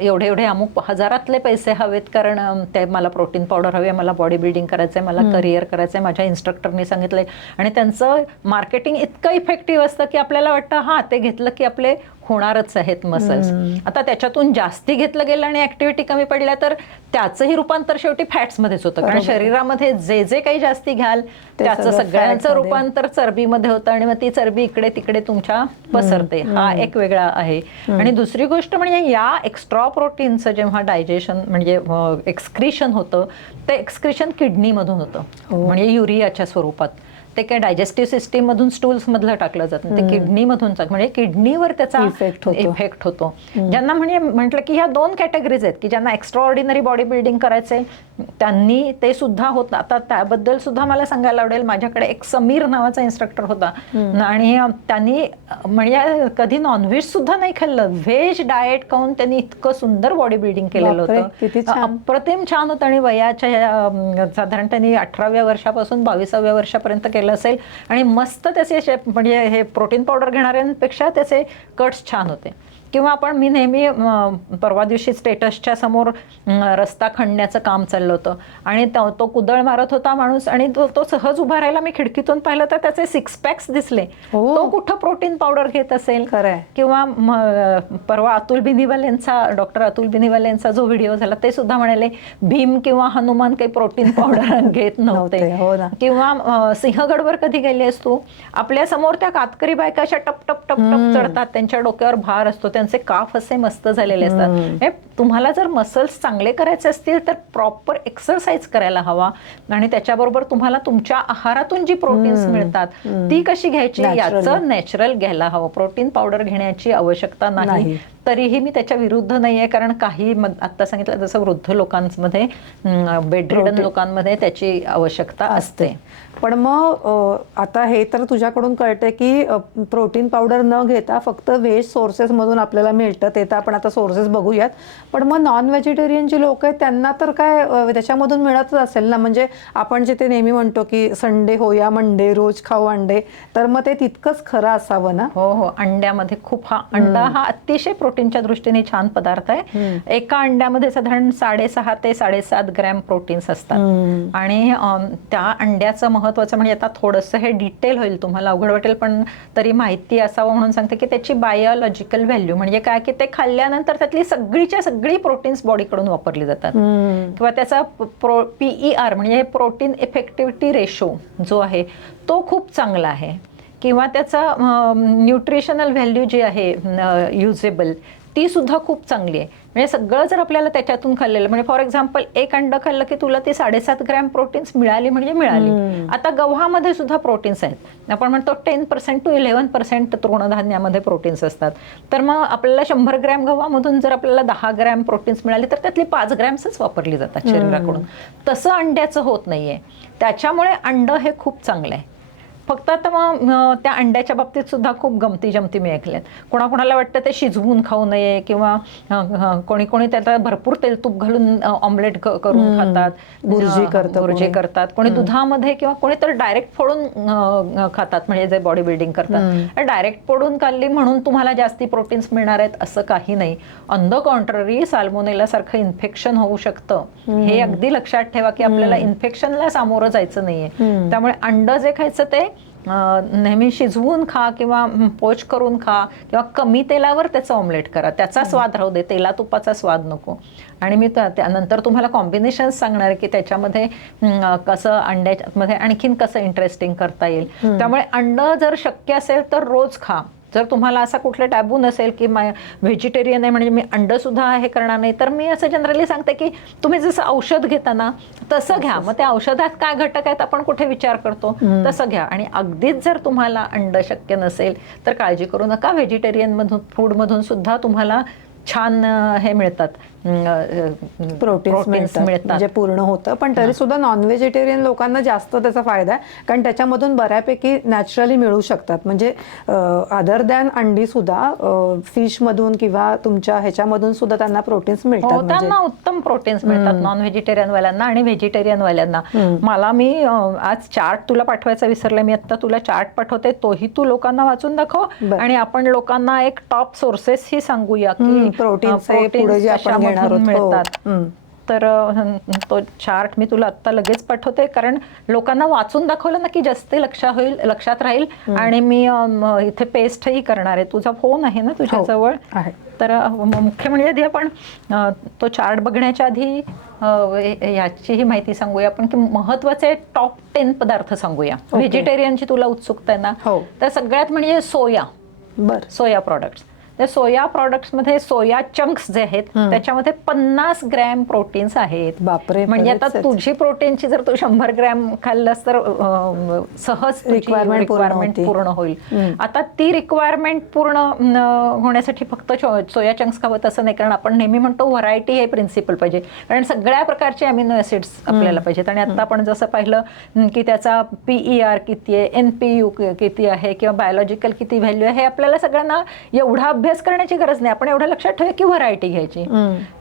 एवढे अमुक हजारातले पैसे हवेत, कारण ते मला प्रोटीन पावडर हवे, मला बॉडी बिल्डिंग करायचंय, मला करिअर करायचंय, माझ्या इन्स्ट्रक्टरनी सांगितलंय. आणि त्यांचं मार्केटिंग इतकं इफेक्टिव्ह असतं की आपल्याला वाटतं हा ते घेतलं की आपले होणारच आहेत मसल्स. आता त्याच्यातून जास्ती घेतलं गेलं आणि ऍक्टिव्हिटी कमी पडल्या तर त्याचंही रूपांतर शेवटी फॅट्स मध्येच होतं, कारण शरीरामध्ये जे जे काही जास्ती घ्याल त्याचं सगळ्यांचं रूपांतर चरबीमध्ये होतं आणि मग ती चरबी इकडे तिकडे तुमच्या पसरते. हा एक वेगळा आहे. आणि दुसरी गोष्ट म्हणजे या एक्स्ट्रा प्रोटीनचं जेव्हा डायजेशन म्हणजे एक्सक्रिशन होतं, ते एक्सक्रिशन किडनीमधून होतं, म्हणजे युरियाच्या स्वरूपात. ते काय डायजेस्टिव्ह सिस्टीम मधून स्टूल्स मधलं टाकलं जातं, ते किडनीमधून, म्हणजे किडनीवर त्याचा इफेक्ट होतो. ज्यांना म्हणजे म्हटलं की ह्या 2 कॅटेगरीज आहेत की ज्यांना एक्स्ट्रा ऑर्डिनरी बॉडी बिल्डिंग करायचंय त्यांनी ते सुद्धा होतं. आता त्याबद्दल सुद्धा मला सांगायला आवडेल, माझ्याकडे एक समीर नावाचा इन्स्ट्रक्टर होता आणि त्यांनी म्हणजे कधी नॉनव्हेज सुद्धा नाही खाल्लं, व्हेज डाएट खाऊन त्यांनी इतकं सुंदर बॉडी बिल्डिंग केलेलं होतं, अप्रतिम छान होतं. आणि वयाच्या साधारण त्यांनी 18व्या वर्षापासून 22व्या वर्षापर्यंत केलं असेल आणि मस्त त्याचे म्हणजे हे प्रोटीन पावडर घेणाऱ्यांपेक्षा त्याचे कट्स छान होते. किंवा मी नेहमी परवा दिवशी स्टेटसच्या समोर रस्ता खणण्याचं काम चाललं होतं आणि तो कुदळ मारत होता माणूस आणि तो सहज उभा राहिला. मी खिडकीतून पाहिलं तर त्याचे 6 पॅक्स दिसले. तो कुठं प्रोटीन पावडर घेत असेल. किंवा परवा अतुल बिनीवालेंचा, डॉक्टर अतुल बिनीवालेंचा जो व्हिडिओ झाला ते सुद्धा म्हणाले भीम किंवा हनुमान काही प्रोटीन पावडर घेत नव्हते. किंवा सिंहगडवर कधी गेलीस तू, आपल्या समोर त्या कातकरी बायका अशा टप टप टप टप चढतात, त्यांच्या डोक्यावर भार असतो, त्यांचे काफ असे मस्त झालेले असतात. तुम्हाला जर मसल्स चांगले करायचे असतील तर प्रॉपर एक्सरसाइज करायला हवा आणि त्याच्याबरोबर तुम्हाला तुमच्या आहारातून जी प्रोटीन्स मिळतात ती कशी घ्यायची याचं नॅचरल घ्यायला हवं. प्रोटीन पावडर घेण्याची आवश्यकता नाही. तरीही मी त्याच्या विरुद्ध नाही आहे, कारण काही आत्ता सांगितलं जसं वृद्ध लोकांमध्ये, बेडरिडन लोकांमध्ये त्याची आवश्यकता असते. पण मग आता हे तर तुझ्याकडून कळते की प्रोटीन पावडर न घेता फक्त व्हेज सोर्सेसमधून आपल्याला मिळतं, ते तर आपण आता सोर्सेस बघूयात. पण मग नॉन व्हेजिटेरियन जी लोक आहेत त्यांना तर काय त्याच्यामधून मिळतच असेल ना? म्हणजे आपण जे ते नेहमी म्हणतो की संडे हो या मंडे, रोज खाऊ अंडे, तर मग ते तितकंच खरं असावं ना? हो हो, अंड्यामध्ये खूप अंडा हा अतिशय प्रोटीनच्या दृष्टीने छान पदार्थ आहे. एका अंड्यामध्ये साधारण 6.5 ते 7.5 ग्रॅम प्रोटीन्स असतात. आणि त्या अंड्याचं महत्वाचं म्हणजे, आता थोडंसं हे डिटेल होईल, तुम्हाला अवघड वाटेल, पण तरी माहिती असावं म्हणून सांगते की त्याची बायोलॉजिकल व्हॅल्यू म्हणजे काय, की ते खाल्ल्यानंतर त्यातली सगळीच्या सगळी प्रोटीन्स बॉडीकडून वापरली जातात. किंवा त्याचा PER म्हणजे प्रोटीन इफेक्टिव्हिटी रेशो जो आहे तो खूप चांगला आहे. किंवा त्याचा न्यूट्रिशनल व्हॅल्यू जी आहे युजेबल, ती सुद्धा खूप चांगली आहे. म्हणजे सगळं जर आपल्याला त्याच्यातून खाल्लेलं, म्हणजे फॉर एक्झाम्पल एक अंड खाल्लं की तुला ती 7.5 ग्रॅम प्रोटीन्स मिळाली म्हणजे मिळाली. आता गव्हामध्ये सुद्धा प्रोटीन्स आहेत. आपण म्हणतो 10% to 11% तृणधान्यामध्ये प्रोटीन्स असतात. तर मग आपल्याला 100 ग्रॅम गव्हामधून जर आपल्याला 10 ग्रॅम प्रोटीन्स मिळाली तर त्यातली 5 ग्रॅम्सच वापरली जातात शरीराकडून. तसं अंड्याचं होत नाहीये. त्याच्यामुळे अंड हे खूप चांगलं आहे. फक्त आता मग त्या अंड्याच्या बाबतीत सुद्धा खूप गमती जमती मी ऐकल्यात. कोणाकोणाला वाटतं ते शिजवून खाऊ नये, किंवा कोणी कोणी त्याला भरपूर तेल तूप घालून ऑमलेट करून खातात, बुर्जी करतात. कोणी दुधामध्ये, किंवा कोणी तर डायरेक्ट फोडून खातात, म्हणजे जे बॉडी बिल्डिंग करतात. डायरेक्ट फोडून खाल्ली म्हणून तुम्हाला जास्ती प्रोटीन्स मिळणार आहेत असं काही नाही. ऑन द कॉन्ट्ररी, साल्मोनेला सारखं इन्फेक्शन होऊ शकतं. हे अगदी लक्षात ठेवा की आपल्याला इन्फेक्शनला सामोरं जायचं नाहीये. त्यामुळे अंड जे खायचं ते नेहमी शिजवून खा, किंवा पोच करून खा, किंवा कमी तेलावर त्याचं ऑमलेट करा. त्याचा स्वाद राहू दे, तेला तुपाचा स्वाद नको. आणि मी त्यानंतर तुम्हाला कॉम्बिनेशन सांगणार आहे की त्याच्यामध्ये कसं अंड्यामध्ये आणखीन कसं इंटरेस्टिंग करता येईल. त्यामुळे अंड जर शक्य असेल तर रोज खा. जर तुम्हाला असा कुठला टॅबू नसेल की व्हेजिटेरियन आहे म्हणजे मी अंड सुद्धा हे करणार नाही, तर मी असं जनरली सांगते की तुम्ही जसं औषध घेता ना तसं घ्या. मग त्या औषधात काय घटक आहेत आपण कुठे विचार करतो तसं घ्या. आणि अगदीच जर तुम्हाला अंड शक्य नसेल तर काळजी करू नका. व्हेजिटेरियन मधून, फूड मधून सुद्धा तुम्हाला छान हे मिळतात, प्रोटीन्स मिळतात, म्हणजे पूर्ण होतं. पण तरी सुद्धा नॉन व्हेजिटेरियन लोकांना जास्त त्याचा फायदा आहे, कारण त्याच्यामधून बऱ्यापैकी नॅचरली मिळू शकतात. म्हणजे अदर दॅन अंडी सुद्धा फिश मधून किंवा तुमच्या ह्याच्यामधून सुद्धा त्यांना प्रोटीन्स मिळतात. त्यांना उत्तम प्रोटीन्स मिळतात नॉन व्हेजिटेरियन वाल्यांना आणि व्हेजिटेरियन वाल्यांना. मला मी आज चार्ट तुला पाठवायचा विसरले, मी आता तुला चार्ट पाठवते, तोही तू लोकांना वाचून दाखव. आणि आपण लोकांना एक टॉप सोर्सेस ही सांगूया की प्रोटीन्स मिळतात. तर तो चार्ट मी तुला आत्ता लगेच पाठवते, कारण लोकांना वाचून दाखवलं ना की जास्त लक्षात राहील. आणि मी इथे पेस्टही करणार आहे. तुझा फोन आहे ना तुझ्या जवळ? आहे. तर मुख्य म्हणजे आधी आपण तो चार्ट बघण्याच्या आधी याचीही माहिती सांगूया आपण की महत्वाचे टॉप 10 पदार्थ सांगूया. व्हेजिटेरियनची तुला उत्सुकता आहे ना? तर सगळ्यात म्हणजे सोया प्रॉडक्ट्स. त्या सोया प्रोडक्ट्स मध्ये सोया चंक्स जे आहेत त्याच्यामध्ये 50 ग्रॅम प्रोटीन्स आहेत. बापरे. म्हणजे आता तुझी प्रोटीनची जर तू 100 ग्रॅम खाल्लंस तर सहज रिक्वायरमेंट पूर्ण होईल. आता ती रिक्वायरमेंट पूर्ण होण्यासाठी फक्त सोया चंक्स खावं तसं नाही, कारण आपण नेहमी म्हणतो व्हरायटी हे प्रिन्सिपल पाहिजे, कारण सगळ्या प्रकारचे अमिनो ऍसिड्स आपल्याला पाहिजेत. आणि आता आपण जसं पाहिलं की त्याचा PER किती आहे, NPU किती आहे, किंवा बायोलॉजिकल किती व्हॅल्यू आहे, हे आपल्याला सगळ्यांना एवढा अभ्यास करण्याची गरज नाही. आपण एवढं लक्षात ठेवूया की व्हरायटी घ्यायची.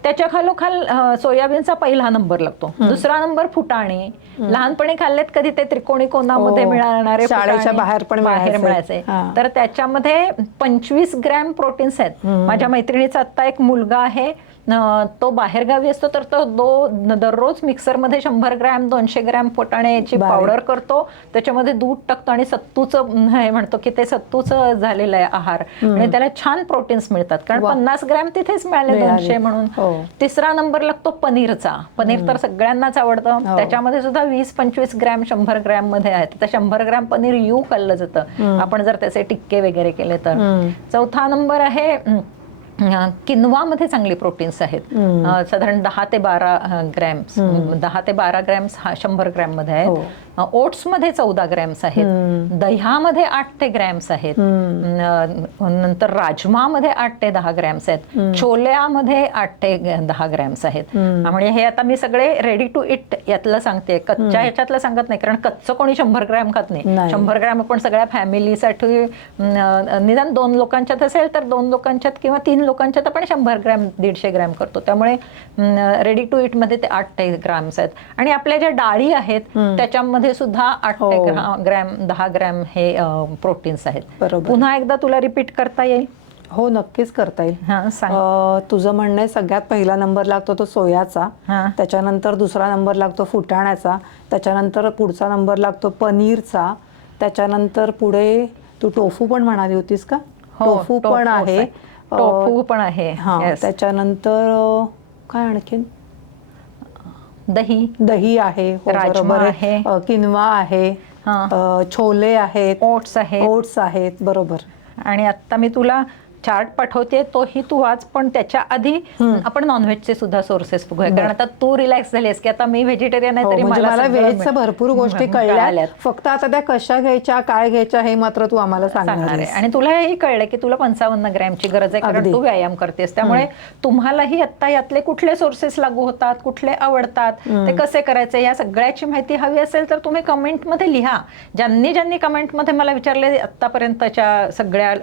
त्याच्या खालोखाल सोयाबीनचा पहिला नंबर लागतो. दुसरा नंबर फुटाणे. लहानपणी खाल्लेत कधी ते त्रिकोणी कोणामध्ये मिळणारे, शाळेच्या बाहेर मिळायचे, तर त्याच्यामध्ये 25 ग्रॅम प्रोटीन्स आहेत. माझ्या मैत्रिणीचा आता एक मुलगा आहे, तो बाहेरगावी असतो, तर तो दररोज मिक्सरमध्ये 100 ग्रॅम 200 ग्रॅम फुटाण्याची पावडर करतो, त्याच्यामध्ये दूध टाकतो आणि सत्तूचं हे म्हणतो की ते सत्तूचं झालेलं आहे आहार, आणि त्याला छान प्रोटीन्स मिळतात, कारण 50 ग्रॅम तिथेच मिळाले 200 म्हणून. तिसरा नंबर लागतो पनीरचा. पनीर तर सगळ्यांनाच आवडतं. त्याच्यामध्ये सुद्धा 20-25 ग्रॅम 100 ग्रॅम मध्ये आहेत. तर 100 ग्रॅम पनीर खाल्लं जातं आपण जर त्याचे टिक्के वगैरे केले तर. चौथा नंबर आहे किनवामध्ये चांगले प्रोटीन्स आहेत. साधारण 10 ते 12 ग्रॅम्स 10 ते 12 ग्रॅम्स 100 ग्रॅम मध्ये आहेत. ओट्समध्ये 14 ग्रॅम्स आहेत, दह्यामध्ये 8 ते ग्रॅम्स आहेत, नंतर राजमामध्ये 8 ते 10 ग्रॅम्स आहेत, छोल्यामध्ये 8 ते 10 ग्रॅम्स आहेत. म्हणजे हे आता मी सगळे रेडी टू इट यातलं सांगते, कच्च्या ह्याच्यातलं सांगत नाही, कारण कच्चं कोणी 100 ग्रॅम खात नाही. 100 ग्रॅम आपण सगळ्या फॅमिलीसाठी निदान 2 लोकांच्यात असेल तर 2 लोकांच्यात किंवा 3 लोकांच्यात आपण 100 ग्रॅम 150 ग्रॅम करतो. त्यामुळे रेडी टू इट मध्ये ते 8 ते ग्रॅम्स आहेत. आणि आपल्या ज्या डाळी आहेत त्याच्यामध्ये सुद्धा 8 ते ग्रॅम 10 ग्रॅम हे प्रोटीन्स आहेत. पुन्हा एकदा तुला रिपीट करता येईल? हो, नक्कीच करता येईल. तुझं म्हणणं आहे सगळ्यात पहिला नंबर लागतो तो सोयाचा, त्याच्यानंतर दुसरा नंबर लागतो फुटाण्याचा, त्याच्यानंतर पुढचा नंबर लागतो पनीरचा, त्याच्यानंतर पुढे तू टोफू पण म्हणाली होतीस का? टोफू पण आहे. टोफू पण आहे. त्याच्यानंतर काय आणखीन? दही आहे, बरोबर आहे, किनवा आहे, छोले आहेत, ओट्स आहेत, बरोबर. आणि आता मी तुला चार्ट पाठवते, तोही तू वाच. पण त्याच्या आधी आपण नॉनव्हेजचे सुद्धा सोर्सेस बघूया, कारण आता तू रिलॅक्स झालीस की आता मी व्हेजिटेरियन आहे तरी मला व्हेजच्या भरपूर गोष्टी कळल्या. फक्त आता त्या कशा घ्यायच्या, काय घ्यायच्या हे मात्र तू आम्हाला सांगणार आहे. आणि तुला हेही कळलं की तुला 55 ग्रॅमची गरज आहे, कारण तू व्यायाम करतेस. त्यामुळे तुम्हालाही आता यातले कुठले सोर्सेस लागू होतात, कुठले आवडतात, ते कसे करायचे, या सगळ्याची माहिती हवी असेल तर तुम्ही कमेंटमध्ये लिहा. ज्यांनी कमेंटमध्ये मला विचारले आतापर्यंतच्या सगळ्या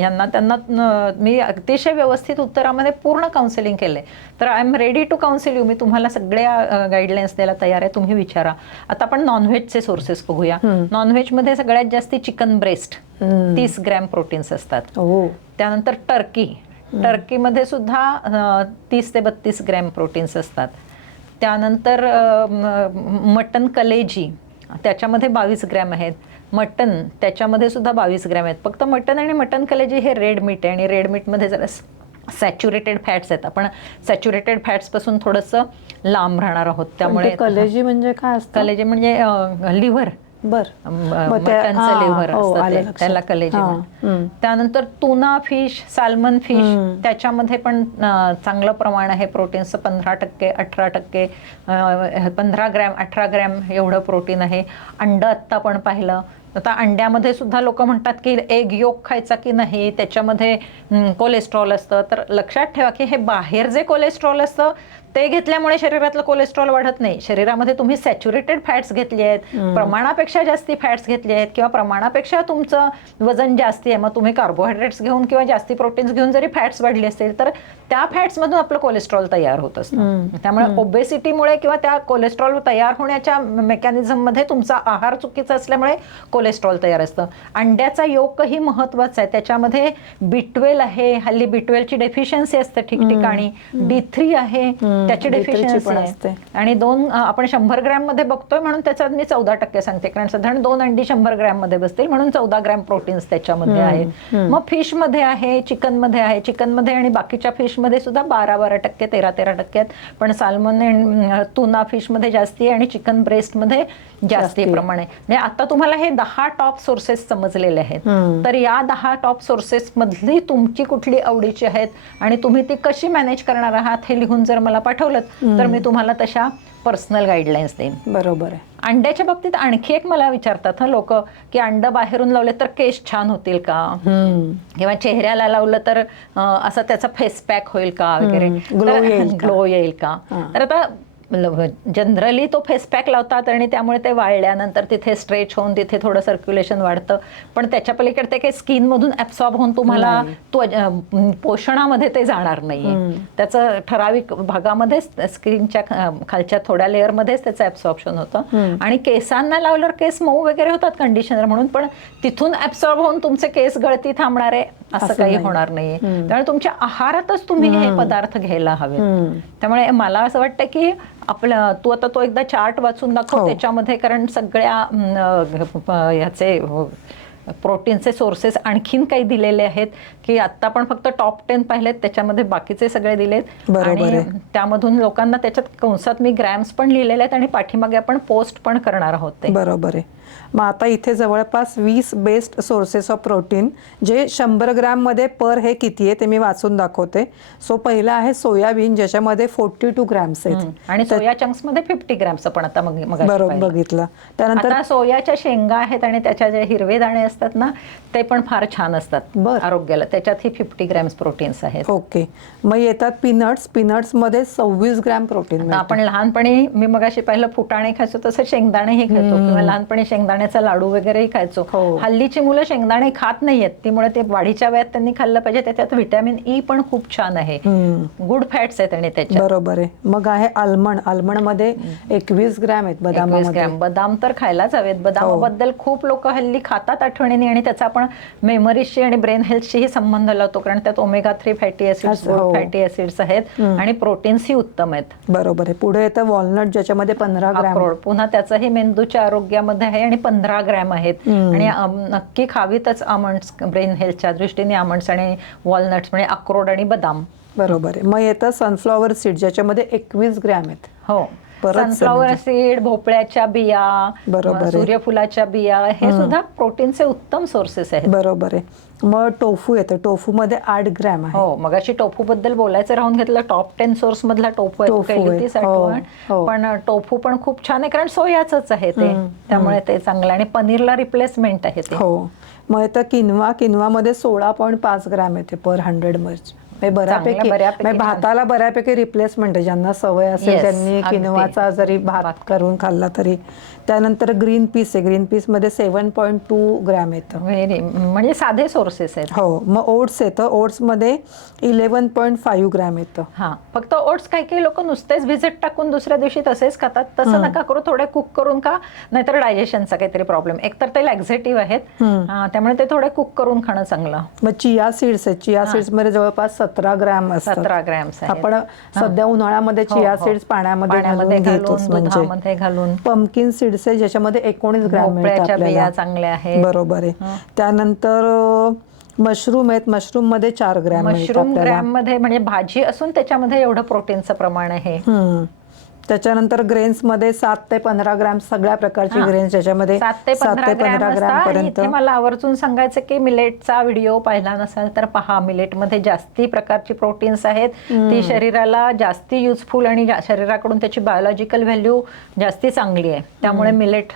यांना, त्यांना मी अतिशय व्यवस्थित उत्तरामध्ये पूर्ण काउन्सिलिंग केलंय. तर I am ready to counsel you. मी तुम्हाला सगळ्या गाईडलाईन्स द्यायला तयार आहे, तुम्ही विचारा. आता आपण नॉनव्हेजचे सोर्सेस बघूया. नॉनव्हेजमध्ये सगळ्यात जास्ती चिकन ब्रेस्ट 30 ग्रॅम प्रोटीन्स असतात. त्यानंतर टर्कीमध्ये सुद्धा 30 ते 32 ग्रॅम प्रोटीन्स असतात. त्यानंतर मटन कलेजी, त्याच्यामध्ये 22 ग्रॅम आहेत. मटन, त्याच्यामध्ये सुद्धा 22 ग्रॅम आहेत. फक्त मटन आणि मटन कलेजी हे रेड मीट आहे, आणि रेड मीटमध्ये जरा सॅच्युरेटेड फॅट्स आहेत. आपण सॅच्युरेटेड फॅट्स पासून थोडंसं लांब राहणार आहोत. त्यामुळे कलेजी म्हणजे काय असतं? कलेजी म्हणजे लिव्हर, मटनचं लिव्हर असतं, त्याला कलेजी. त्यानंतर टुना फिश, साल्मन फिश, त्याच्यामध्ये पण चांगलं प्रमाण आहे प्रोटीनचं, 15%, 18%, 15 ग्रॅम, 18 ग्रॅम एवढं प्रोटीन आहे. अंड आत्ता पण पाहिलं. आता अंड्यामध्ये सुद्धा लोक म्हणतात की एग योक खायचा की नाही, त्याच्यामध्ये कोलेस्ट्रॉल असतं. तर लक्षात ठेवा की हे बाहेर जे कोलेस्ट्रॉल असतं ते घेतल्यामुळे शरीरातलं कोलेस्ट्रॉल वाढत नाही. शरीरामध्ये तुम्ही सॅच्युरेटेड फॅट्स घेतली आहेत, प्रमाणापेक्षा जास्ती फॅट्स घेतली आहेत, किंवा प्रमाणापेक्षा तुमचं वजन जास्ती आहे, मग तुम्ही कार्बोहायड्रेट्स घेऊन किंवा जास्ती प्रोटीन्स घेऊन जरी फॅट्स वाढली असतील तर त्या फॅट्समधून आपलं कोलेस्ट्रॉल तयार होत असतं. त्यामुळे ओबेसिटीमुळे किंवा त्या कोलेस्ट्रॉल तयार होण्याच्या मेकॅनिझममध्ये तुमचा आहार चुकीचा असल्यामुळे कोलेस्ट्रॉल तयार असतं. अंड्याचा योगही महत्वाचा आहे. त्याच्यामध्ये B12 आहे, हल्ली B12ची डेफिशियन्सी असते ठिकठिकाणी. D3 आहे, त्याची डेफिशियन्सी असते. आणि आपण 100 ग्रॅम मध्ये बघतोय म्हणून त्याच्यात मी 14% सांगते, कारण साधारण 2 अंडी 100 ग्रॅम मध्ये बसतील, म्हणून 14 ग्रॅम प्रोटीन्स त्याच्यामध्ये आहेत. मग फिश मध्ये आहे, चिकन मध्ये आहे. चिकन मध्ये आणि बाकीच्या फिश मध्ये सुद्धा 12% 13% आहेत. पण साल्मन टुना फिश मध्ये जास्ती आहे आणि चिकन ब्रेस्ट मध्ये जास्ती प्रमाण आहे. म्हणजे आता तुम्हाला हे 10 टॉप सोर्सेस समजलेले आहेत. तर या 10 टॉप सोर्सेस मधली तुमची कुठली आवडीची आहेत आणि तुम्ही ती कशी मॅनेज करणार आहात हे लिहून जर मला पाठवलं तर मी तुम्हाला तशा पर्सनल गाईडलाईन्स देईन. बरोबर आहे. अंड्याच्या बाबतीत आणखी एक मला विचारतात लोक की अंड बाहेरून लावले तर केस छान होतील का, किंवा चेहऱ्याला लावलं तर असं त्याचा फेस पॅक होईल का वगैरे, ग्लो येईल का. तर आता जनरली तो फेस पॅक लावतात आणि त्यामुळे ते वाळल्यानंतर तिथे स्ट्रेच होऊन तिथे थोडं सर्क्युलेशन वाढतं. पण त्याच्या पलीकडे ते काही स्किन मधून ऍब्सॉर्ब होऊन तुम्हाला पोषणामध्ये ते जाणार नाहीये. त्याचं ठराविक भागामध्येच, स्किनच्या खालच्या थोड्या लेअरमध्येच त्याचं ऍब्सॉर्प्शन होतं. आणि केसांना लावल्यावर केस मऊ वगैरे होतात कंडिशनर म्हणून, पण तिथून ऍब्सॉर्ब होऊन तुमचे केस गळती थांबणार आहे असं काही होणार नाहीये. त्यामुळे तुमच्या आहारातच तुम्ही हे पदार्थ घ्यायला हवेत. त्यामुळे मला असं वाटतं की तू आता तो एकदा चार्ट वाचून दाखव त्याच्यामध्ये, कारण सगळ्या ह्याचे प्रोटीनचे सोर्सेस आणखीन काही दिलेले आहेत की आता आपण फक्त टॉप 10 पाहिलेत, त्याच्यामध्ये बाकीचे सगळे दिलेत. आणि त्यामधून लोकांना त्याच्यात कंसात मी ग्रॅम्स पण लिहिलेले आहेत आणि पाठीमागे आपण पोस्ट पण करणार आहोत ते. बरोबर आहे. मग आता इथे जवळपास 20 बेस्ट सोर्सेस ऑफ प्रोटीन, जे 100 ग्रॅममध्ये पर हे किती आहे ते मी वाचून दाखवते. सो पहिला आहे सोयाबीन, ज्याच्यामध्ये 42 ग्रॅम्स आहेत. आणि सोया चंक्स मध्ये 50 ग्रॅम्स आपण आता बरोबर बघितलं. त्यानंतर आता सोयाच्या शेंगा आहेत आणि त्याच्या जे हिरवे दाणे असतात ना ते पण फार छान असतात आरोग्याला, त्याच्यातही 50 ग्रॅम्स प्रोटीन्स आहेत. ओके. मग येतात पीनट्स मध्ये 26 ग्रॅम प्रोटीन. आपण लहानपणी मी मगाशी पाहिलं फुटाणे खायचो, तसं शेंगदाणेही खायचो किंवा लहानपणी शेंगदाण्याचा लाडू वगैरेही खायचो. हल्लीची मुलं शेंगदाणे खात नाहीयेत, त्यामुळे ते वाढीच्या वयात त्यांनी खाल्लं पाहिजे. त्याच्यात व्हिटॅमिन ई पण खूप छान आहे, गुड फॅट्स आहेत आणि त्याच्यात. बरोबर आहे. मग आहे आल्मंड मध्ये 21 ग्रॅम आहेत. बदाम तर खायलाच हवेत. बदामाबद्दल खूप लोक हल्ली खातात आठवणीने, आणि त्याचा आपण मेमरीशी आणि ब्रेन हेल्थशीही संबंध लावतो, कारण त्यात omega 3 fatty acids, fatty acids आहेत आणि प्रोटीन्स ही उत्तम आहेत. बरोबर आहे. पुढे येतं वॉलनट, ज्याच्यामध्ये 15 ग्रॅम. पुन्हा त्याचंही मेंदूच्या आरोग्यामध्ये आहे आणि 15 ग्रॅम आहेत. आणि नक्की खावीतच आमंड्स, ब्रेन हेल्थच्या दृष्टीने आमंड्स आणि वॉलनट्स म्हणजे अक्रोड आणि बदाम. बरोबर आहे. मग येतं सनफ्लॉवर सीड, ज्याच्यामध्ये 21 ग्रॅम आहेत. हो, सनफ्लॉवर सीड, भोपळ्याच्या बिया, सूर्यफुलाच्या बिया, हे सुद्धा प्रोटीनचे उत्तम सोर्सेस आहेत. बरोबर आहे. मग टोफू येतं, टोफू मध्ये 8 ग्रॅम आहे. हो, मगाशी टोफू बद्दल बोलायचं राहून घेतलं. टॉप 10 सोर्स मधला टोफू आहे. पण टोफू पण खूप छान आहे, कारण सोयाचंच आहे ते, त्यामुळे ते चांगलं. आणि पनीरला रिप्लेसमेंट आहे ते. हो. मग येतं किनवा मध्ये 16.5 ग्रॅम येते पर 100 मर्च. बऱ्यापैकी भाताला बऱ्यापैकी रिप्लेसमेंट आहे. ज्यांना सवय असेल त्यांनी किनवाचा जरी भात करून खाल्ला तरी. त्यानंतर ग्रीन पीस आहे, ग्रीन पीस मध्ये 7.2 ग्रॅम येतं. म्हणजे साधे सोर्सेस आहेत. हो. मग ओट्स येतं, ओट्स मध्ये 11.5 ग्रॅम येतं. हा, फक्त ओट्स काही लोक नुसतेच भिजत टाकून दुसऱ्या दिवशी तसेच खातात. तसं नका करू, थोडे कुक करून खा, नाहीतर डायजेशनचा काहीतरी प्रॉब्लेम. एकतर ते लॅक्झेटिव्ह आहेत, त्यामुळे ते थोडे कुक करून खाणं चांगलं. मग चिया सीड्स आहेत, चिया सीड्स मध्ये जवळपास 17 ग्रॅम असतात. 17 ग्रॅम्स आपण सध्या उन्हाळ्यामध्ये चिया सीड्स पाण्यामध्ये घालून. पंपकिन सीड्स आहे, ज्याच्यामध्ये 19 ग्रॅम मिळतात. चांगले आहे. बरोबर आहे. त्यानंतर मशरूम आहेत, मशरूम मध्ये 4 ग्रॅम. मशरूम ग्रॅम मध्ये म्हणजे भाजी असून त्याच्यामध्ये एवढं प्रोटीनचं प्रमाण आहे. त्याच्यानंतर ग्रेन्स मध्ये 7 ते 15 ग्रॅम, सगळ्या प्रकारची ग्रेन्स, ज्याच्यामध्ये 7 ते 15 ग्रॅम पर्यंत. मला आवर्जून सांगायचं की मिलेटचा व्हिडिओ पाहिला नसाल तर पहा. मिलेट मध्ये जास्ती प्रकारची प्रोटीन्स आहेत, ती शरीराला जास्ती युजफुल आणि शरीराकडून त्याची बायोलॉजिकल व्हॅल्यू जास्ती चांगली आहे. त्यामुळे मिलेट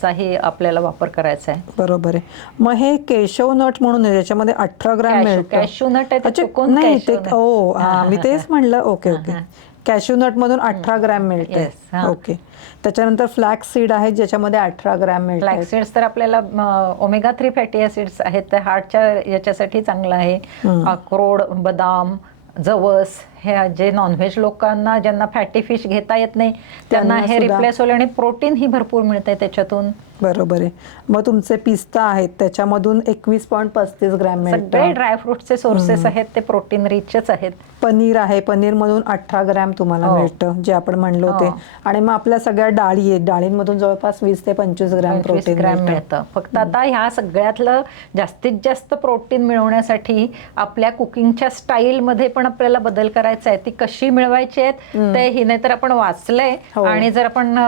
चाही आपल्याला वापर करायचा आहे. बरोबर आहे. मग हे केशव नट म्हणून आहे, ज्याच्यामध्ये 18 ग्रॅम मिळतं. कॅश्यू नट आहे. मी तेच म्हणलं. ओके. कॅश्यूनट मधून 18 ग्रॅम मिळते. ओके. त्याच्यानंतर फ्लॅक्स सीड आहेत, ज्याच्यामध्ये 18 ग्रॅम मिळते. फ्लॅक्स सीड्स तर आपल्याला ओमेगा 3 फॅटी ऍसिड्स आहेत, तर हार्टच्या याच्यासाठी चांगलं आहे. अक्रोड, बदाम, जवस, हे जे नॉनव्हेज लोकांना ज्यांना फॅटी फिश घेता येत नाही त्यांना हे रिप्लेस होईल, आणि प्रोटीन ही भरपूर मिळते त्याच्यातून. बरोबर आहे. मग तुमचे पिस्ता आहेत, त्याच्यामधून 21.35 ग्रॅम मिळतात. सगळे ड्रायफ्रुटचे सोर्सेस आहेत, ते प्रोटीन रिचच आहेत. पनीर आहे, पनीर मधून 18 ग्रॅम तुम्हाला मिळतं, जे आपण म्हणलो ते. आणि मग आपल्या सगळ्या डाळी आहेत, डाळींमधून जवळपास 20 ते 25 ग्रॅम प्रोटीन मिळतं. फक्त आता ह्या सगळ्यातलं जास्तीत जास्त प्रोटीन मिळवण्यासाठी आपल्या कुकिंगच्या स्टाईल मध्ये पण आपल्याला बदल करायचा आहे. ती कशी मिळवायची आहेत ते ही, नाही तर आपण वाचलंय आणि जर आपण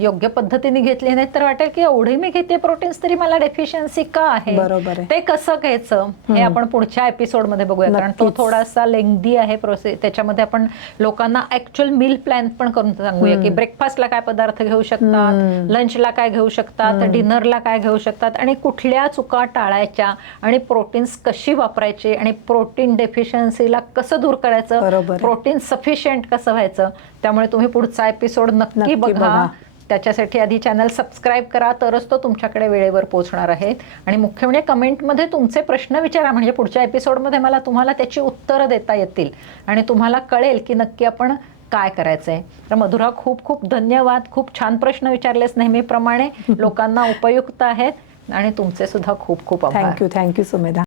योग्य पद्धतीने घेतली नाही तर वाटेल की एवढी मी घेते प्रोटीन्स तरी मला डेफिशियन्सी का आहे. बरोबर. ते कसं घ्यायचं हे आपण पुढच्या एपिसोड मध्ये बघूया, कारण तो थोडासा लेंथी आहे प्रोसेस. त्याच्यामध्ये आपण लोकांना ऍक्च्युअल मील प्लॅन पण करून सांगूया की ब्रेकफास्टला काय पदार्थ घेऊ शकतात, लंचला काय घेऊ शकतात, डिनरला काय घेऊ शकतात, आणि कुठल्या चुका टाळायच्या, आणि प्रोटीन्स कशी वापरायची, आणि प्रोटीन डेफिशियन्सीला कसं दूर करायचं, प्रोटीन सफिशियंट कसं व्हायचं. त्यामुळे तुम्ही पुढचा एपिसोड नक्की बघा. त्याच्यासाठी आधी चॅनल सबस्क्राईब करा, तरच तो तुमच्याकडे वेळेवर पोहोचणार आहे. आणि मुख्य म्हणजे कमेंटमध्ये तुमचे प्रश्न विचारा, म्हणजे पुढच्या एपिसोडमध्ये मला तुम्हाला त्याची उत्तरं देता येतील आणि तुम्हाला कळेल की नक्की आपण काय करायचंय. तर मधुरा, खूप खूप धन्यवाद. खूप छान प्रश्न विचारलेस, नेहमीप्रमाणे लोकांना उपयुक्त आहेत, आणि तुमचे सुद्धा खूप खूप आभार. थँक्यू सुमेधा.